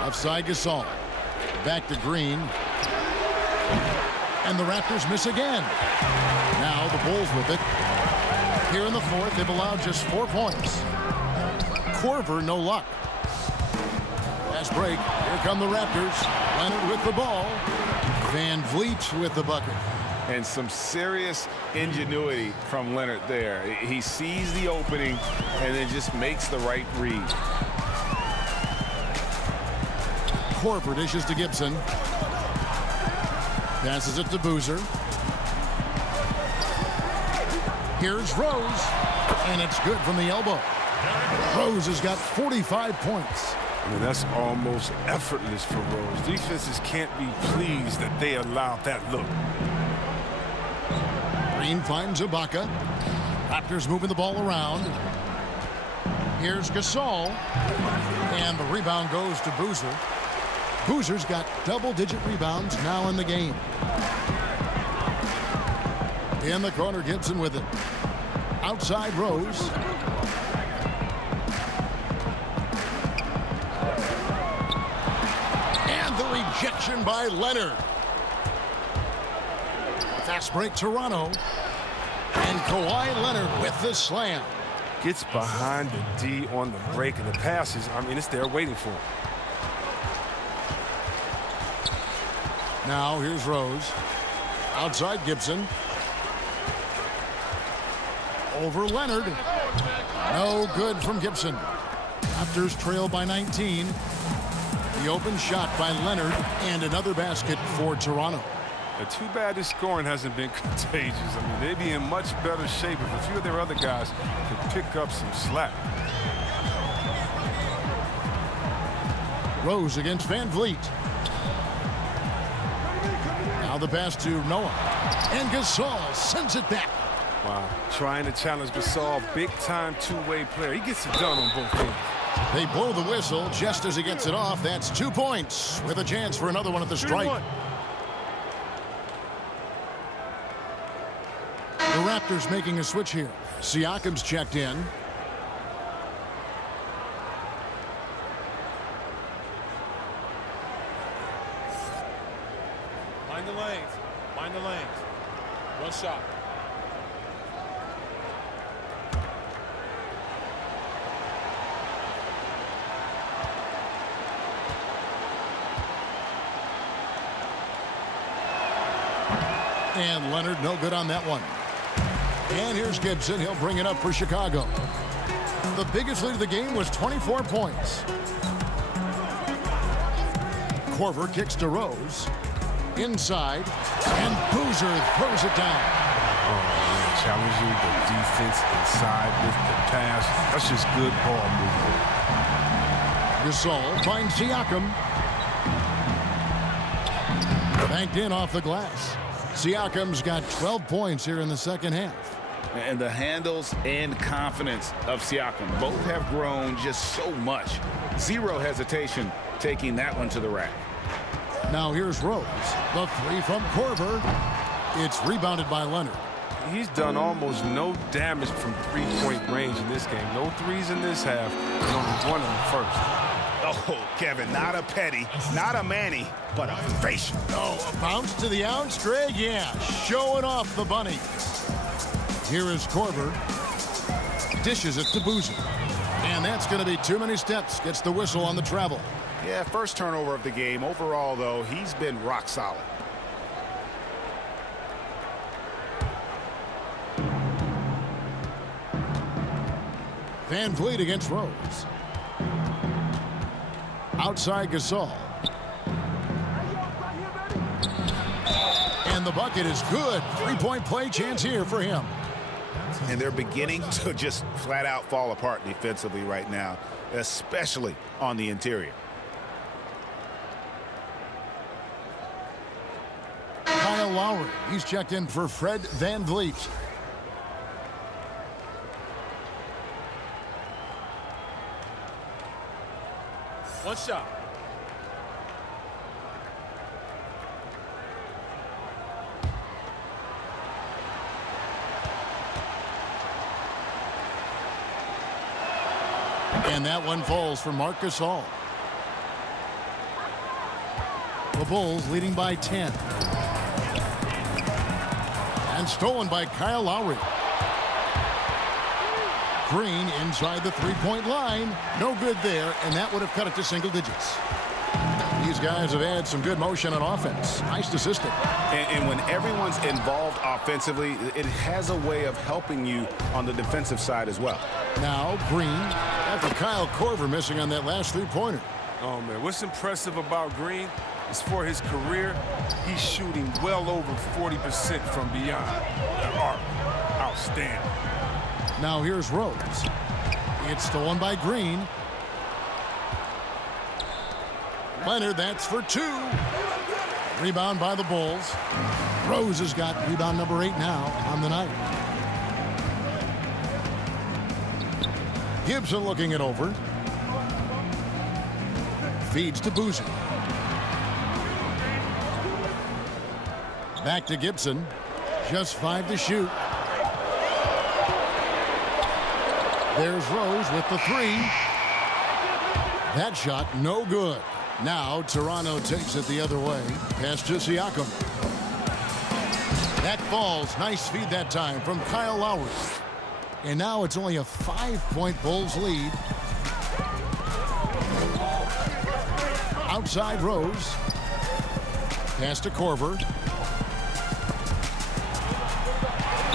Offside, Gasol. Back to Green. And the Raptors miss again. Now the Bulls with it. Here in the fourth, they've allowed just 4 points. Korver, no luck. Fast break. Here come the Raptors. Leonard with the ball. Van Vliet with the bucket. And some serious ingenuity from Leonard there. He sees the opening and then just makes the right read. Korver dishes to Gibson. Passes it to Boozer. Here's Rose. And it's good from the elbow. Rose has got 45 points. I mean, that's almost effortless for Rose. Defenses can't be pleased that they allowed that look. Green finds Ibaka. Raptors moving the ball around. Here's Gasol. And the rebound goes to Boozer. Boozer's got double-digit rebounds now in the game. In the corner, Gibson with it. Outside, Rose. And the rejection by Leonard. Fast break, Toronto. And Kawhi Leonard with the slam. Gets behind the D on the break, and the passes, I mean, it's there waiting for him. Now here's Rose. Outside Gibson. Over Leonard. No good from Gibson. Raptors trail by 19. The open shot by Leonard, and another basket for Toronto. Too bad this scoring hasn't been contagious. I mean, they'd be in much better shape if a few of their other guys could pick up some slack. Rose against Van Vliet. Now the pass to Noah. And Gasol sends it back. Wow. Trying to challenge Gasol, big-time two-way player. He gets it done on both ends. They blow the whistle just as he gets it off. That's 2 points with a chance for another one at the stripe. The Raptors making a switch here. Siakam's checked in. Mind the lanes. Mind the lanes. One shot. And Leonard no good on that one. And here's Gibson. He'll bring it up for Chicago. The biggest lead of the game was 24 points. Korver kicks to Rose. Inside. And Boozer throws it down. Oh, man. Challenging the defense inside with the pass. That's just good ball movement. Gasol finds Siakam. Banked in off the glass. Siakam's got 12 points here in the second half. And the handles and confidence of Siakam both have grown just so much. Zero hesitation taking that one to the rack. Now here's Rose. The three from Korver. It's rebounded by Leonard. He's done almost no damage from three-point range in this game. No threes in this half, and only one in the first. Oh, Kevin, not a petty, not a Manny, but a facial. Oh, a bounce to the ounce, Greg? Yeah, showing off the bunny. Here is Korver. Dishes it to Boozer. And that's going to be too many steps. Gets the whistle on the travel. Yeah, first turnover of the game. Overall, though, he's been rock solid. Van Vliet against Rose. Outside Gasol. And the bucket is good. Three-point play chance here for him. And they're beginning to just flat out fall apart defensively right now, especially on the interior. Kyle Lowry. He's checked in for Fred Van Vliet. One shot. And that one falls for Marc Gasol. The Bulls leading by 10. And stolen by Kyle Lowry. Green inside the three-point line. No good there, and that would have cut it to single digits. These guys have had some good motion on offense. Nice to system. And when everyone's involved offensively, it has a way of helping you on the defensive side as well. Now Green after Kyle Korver missing on that last three-pointer. Oh, man, what's impressive about Green is for his career, he's shooting well over 40% from beyond the arc. Outstanding. Now here's Rose. It's stolen by Green. Leonard, that's for two. Rebound by the Bulls. Rose has got rebound number 8 now on the night. Gibson looking it over. Feeds to Boozer. Back to Gibson. Just 5 to shoot. There's Rose with the 3. That shot no good. Now Toronto takes it the other way. Pass to Siakam. That falls. Nice feed that time from Kyle Lowry. And now it's only a 5-point Bulls lead. Outside Rose. Pass to Korver.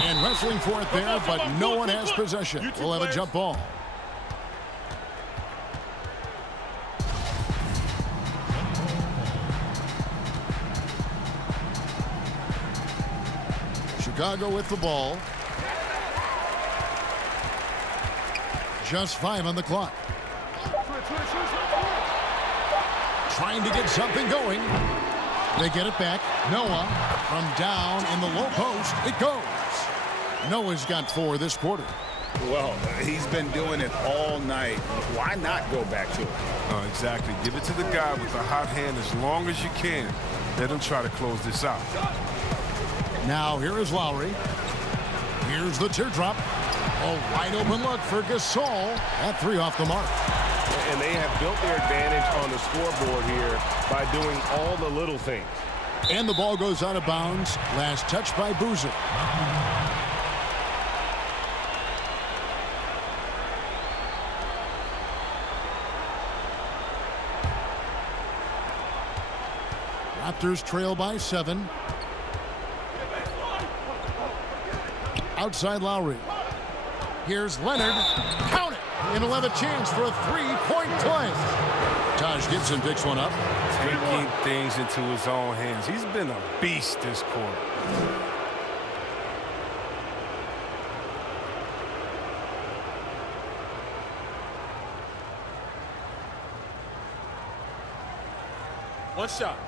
And wrestling for it there, but no one has possession. We'll have a jump ball. Chicago with the ball. Just 5 on the clock. Trying to get something going. They get it back. Noah from down in the low post. It goes. Noah's got 4 this quarter. Well, he's been doing it all night. Why not go back to it? Oh, exactly. Give it to the guy with the hot hand as long as you can. Let him try to close this out. Now here is Lowry. Here's the teardrop. A wide open look for Gasol. At 3 off the mark. And they have built their advantage on the scoreboard here by doing all the little things. And the ball goes out of bounds. Last touch by Boozer. Raptors trail by 7. Outside Lowry. Here's Leonard. Count it. And he'll have a chance for a 3-point play. Taj Gibson picks one up. Taking things into his own hands. He's been a beast this quarter. One shot.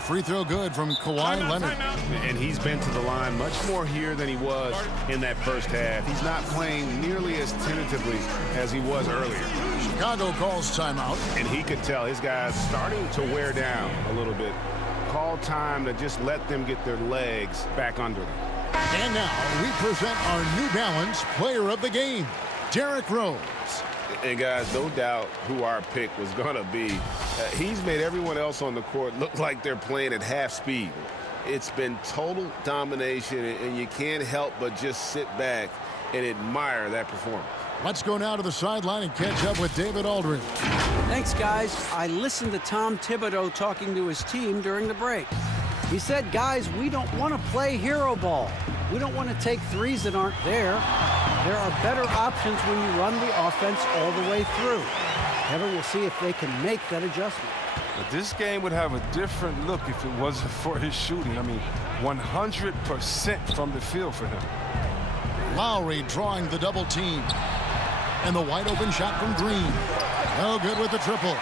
Free throw good from Kawhi Leonard. And he's been to the line much more here than he was in that first half. He's not playing nearly as tentatively as he was earlier. Chicago calls timeout. And he could tell his guys starting to wear down a little bit. Call time to just let them get their legs back under them. And now we present our New Balance player of the game, Derrick Rose. And guys, no doubt who our pick was going to be. He's made everyone else on the court look like they're playing at half speed. It's been total domination, and you can't help but just sit back and admire that performance. Let's go now to the sideline and catch up with David Aldridge. Thanks, guys. I listened to Tom Thibodeau talking to his team during the break. He said, guys, we don't want to play hero ball. We don't want to take threes that aren't there. There are better options when you run the offense all the way through. Kevin will see if they can make that adjustment. But this game would have a different look if it wasn't for his shooting. I mean, 100% from the field for him. Lowry drawing the double team. And the wide open shot from Green. No good with the triple.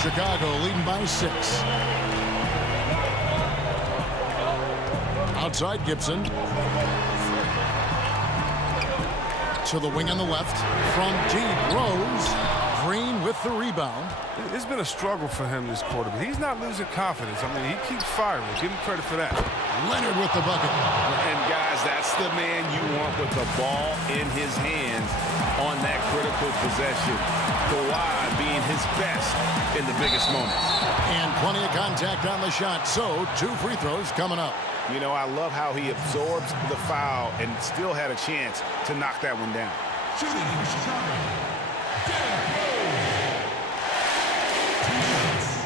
Chicago leading by 6. Outside Gibson. To the wing on the left. From deep, Rose. Green with the rebound. It's been a struggle for him this quarter, but he's not losing confidence. I mean, he keeps firing. Give him credit for that. Leonard with the bucket. And guys, that's the man you want with the ball in his hands on that critical possession. Kawhi being his best in the biggest moments. And plenty of contact on the shot. So 2 free throws coming up. You know, I love how he absorbs the foul and still had a chance to knock that one down. Shooting Chicago. Derrick Rose. 2 shots.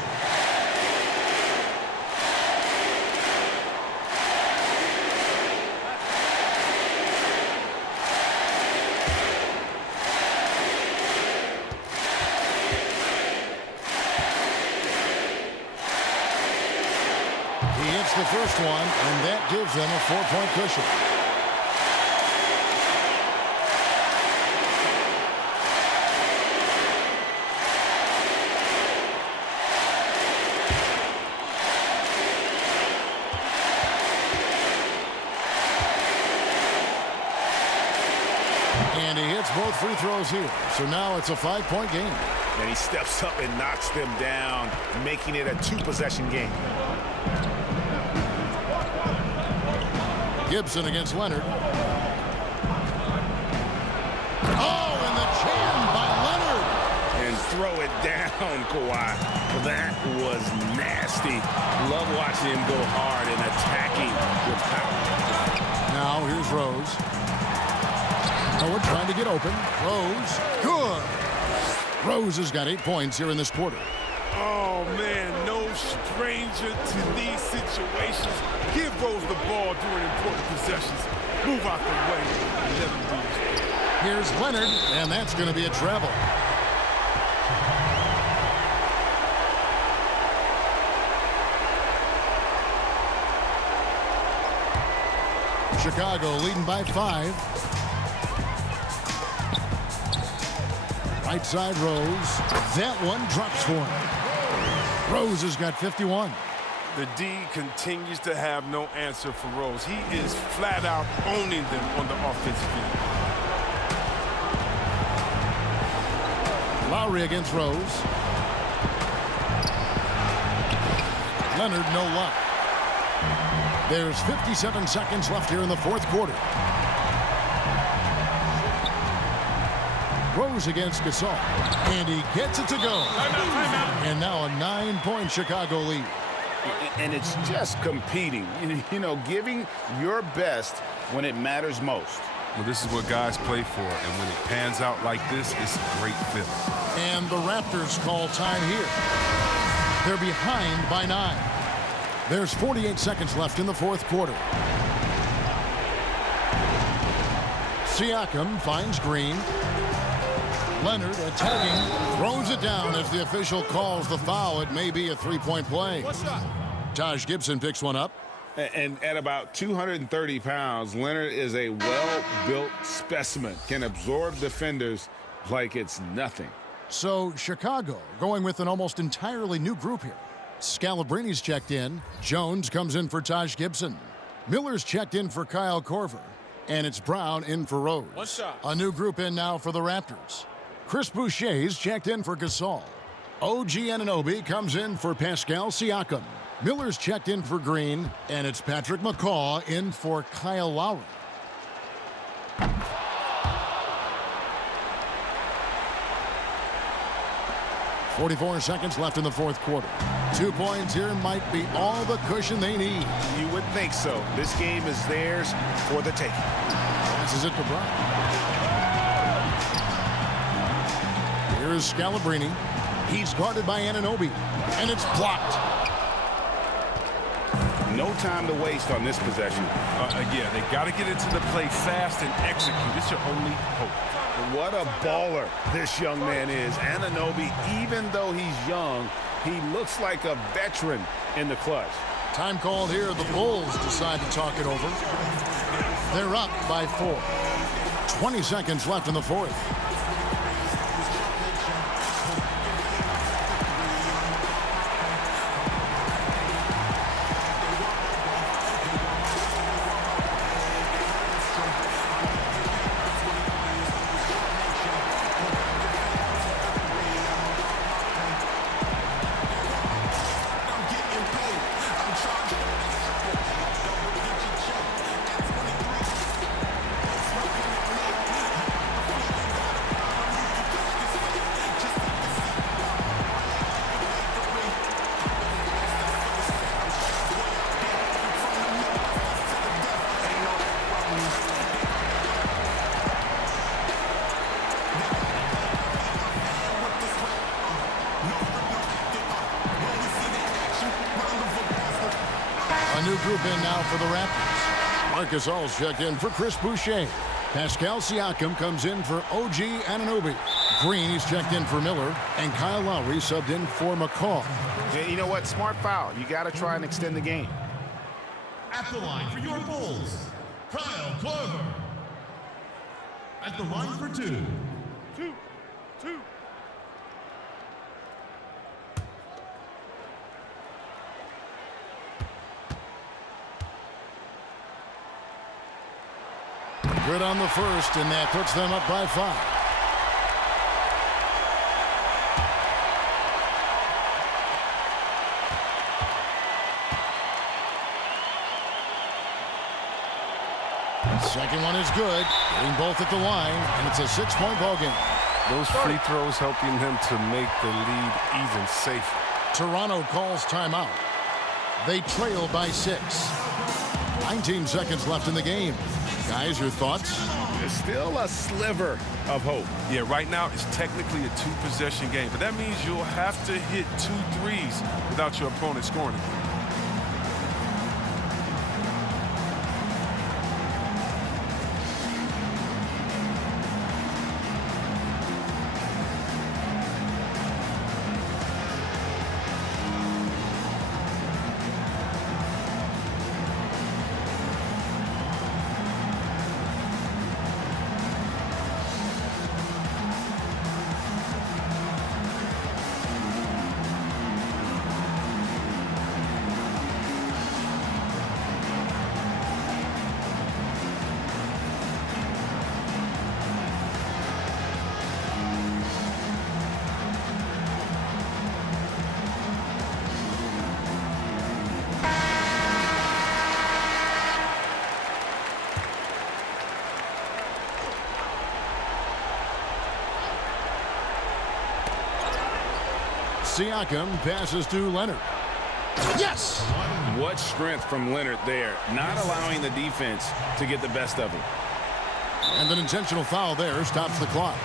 He hits the first one, and that gives them a 4-point cushion. And he hits both free throws here. So now it's a 5-point game. And he steps up and knocks them down, making it a 2-possession game. Gibson against Leonard. Oh, and the jam by Leonard. And throw it down, Kawhi. That was nasty. Love watching him go hard and attacking with power. Now here's Rose. Howard trying to get open. Rose, good. Rose has got 8 points here in this quarter. Oh, man, no stranger to these situations. Give Rose the ball during important possessions. Move out the way and let him do this. Here's Leonard, and that's going to be a travel. Chicago leading by 5. Right side Rose. That one drops for him. Rose has got 51. The D continues to have no answer for Rose. He is flat out owning them on the offensive end. Lowry against Rose. Leonard, no luck. There's 57 seconds left here in the fourth quarter. Rose against Gasol. And he gets it to go. And now a 9-point Chicago lead. And it's just competing, you know, giving your best when it matters most. Well, this is what guys play for, and when it pans out like this, it's a great feeling. And the Raptors call time here. They're behind by 9. There's 48 seconds left in the fourth quarter. Siakam finds Green. Leonard attacking, throws it down as the official calls the foul. It may be a 3-point play. Taj Gibson picks one up. And at about 230 pounds, Leonard is a well-built specimen, can absorb defenders like it's nothing. So Chicago going with an almost entirely new group here. Scalabrini's checked in. Jones comes in for Taj Gibson. Miller's checked in for Kyle Korver. And it's Brown in for Rose. One shot. A new group in now for the Raptors. Chris Boucher's checked in for Gasol. OG Anunoby comes in for Pascal Siakam. Miller's checked in for Green, and it's Patrick McCaw in for Kyle Lowry. .44 seconds left in the fourth quarter. 2 points here might be all the cushion they need. You would think so. This game is theirs for the taking. Passes it to Brown. Here's Scalabrini. He's guarded by Anunoby, and it's blocked. No time to waste on this possession. Yeah, they got to get into the play fast and execute. It's your only hope. What a baller this young man is. Anunoby, even though he's young, he looks like a veteran in the clutch. Time called here. The Bulls decide to talk it over. They're up by 4. 20 seconds left in the fourth. A new group in now for the Raptors. Marcus All's checked in for Chris Boucher. Pascal Siakam comes in for OG Anunoby. Green is checked in for Miller. And Kyle Lowry subbed in for McCaw. Yeah, you know what? Smart foul. You got to try and extend the game. At the line for your Bulls, Kyle Korver. At the line for 2. Good on the first, and that puts them up by 5. Second one is good. Getting both at the line, and it's a 6-point ball game. Those free throws helping them to make the lead even safer. Toronto calls timeout. They trail by 6. 19 seconds left in the game. Guys, your thoughts? There's still a sliver of hope. Yeah, right now it's technically a 2-possession game, but that means you'll have to hit 2 threes without your opponent scoring again. Siakam passes to Leonard. Yes! What strength from Leonard there, not allowing the defense to get the best of him. And an intentional foul there stops the clock.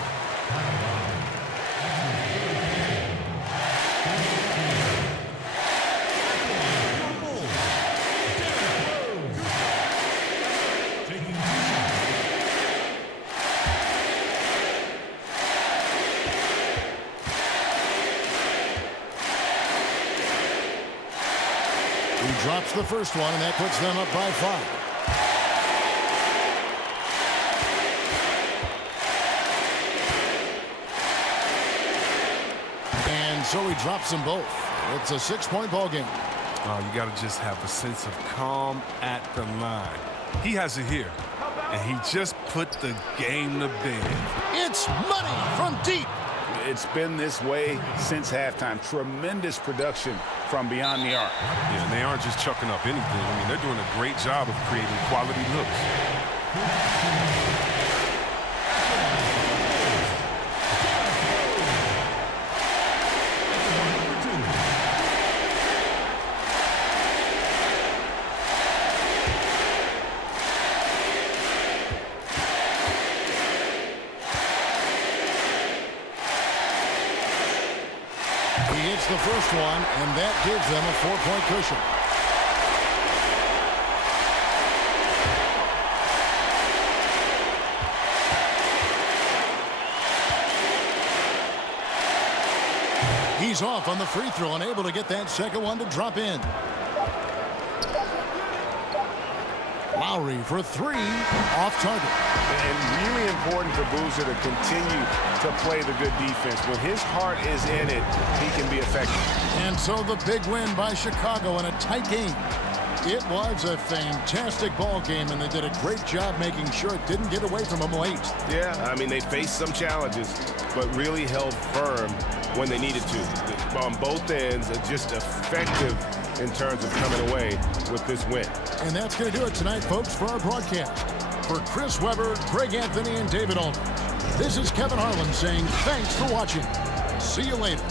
He drops the first one, and that puts them up by 5. And so he drops them both. It's a 6-point ball game. Oh, you got to just have a sense of calm at the line. He has it here, and he just put the game to bed. It's money from deep. It's been this way since halftime. Tremendous production from beyond the arc. Yeah, and they aren't just chucking up anything. I mean, they're doing a great job of creating quality looks. He hits the first one, and that gives them a 4-point cushion. He's off on the free throw and able to get that second one to drop in. Lowry for 3, off target. And really important for Boozer to continue to play the good defense. When his heart is in it, he can be effective. And so the big win by Chicago in a tight game. It was a fantastic ball game, and they did a great job making sure it didn't get away from them late. Yeah, I mean, they faced some challenges, but really held firm when they needed to. On both ends, just effective in terms of coming away with this win. And that's going to do it tonight, folks, for our broadcast. For Chris Webber, Greg Anthony, and David Aldridge, this is Kevin Harlan saying thanks for watching. See you later.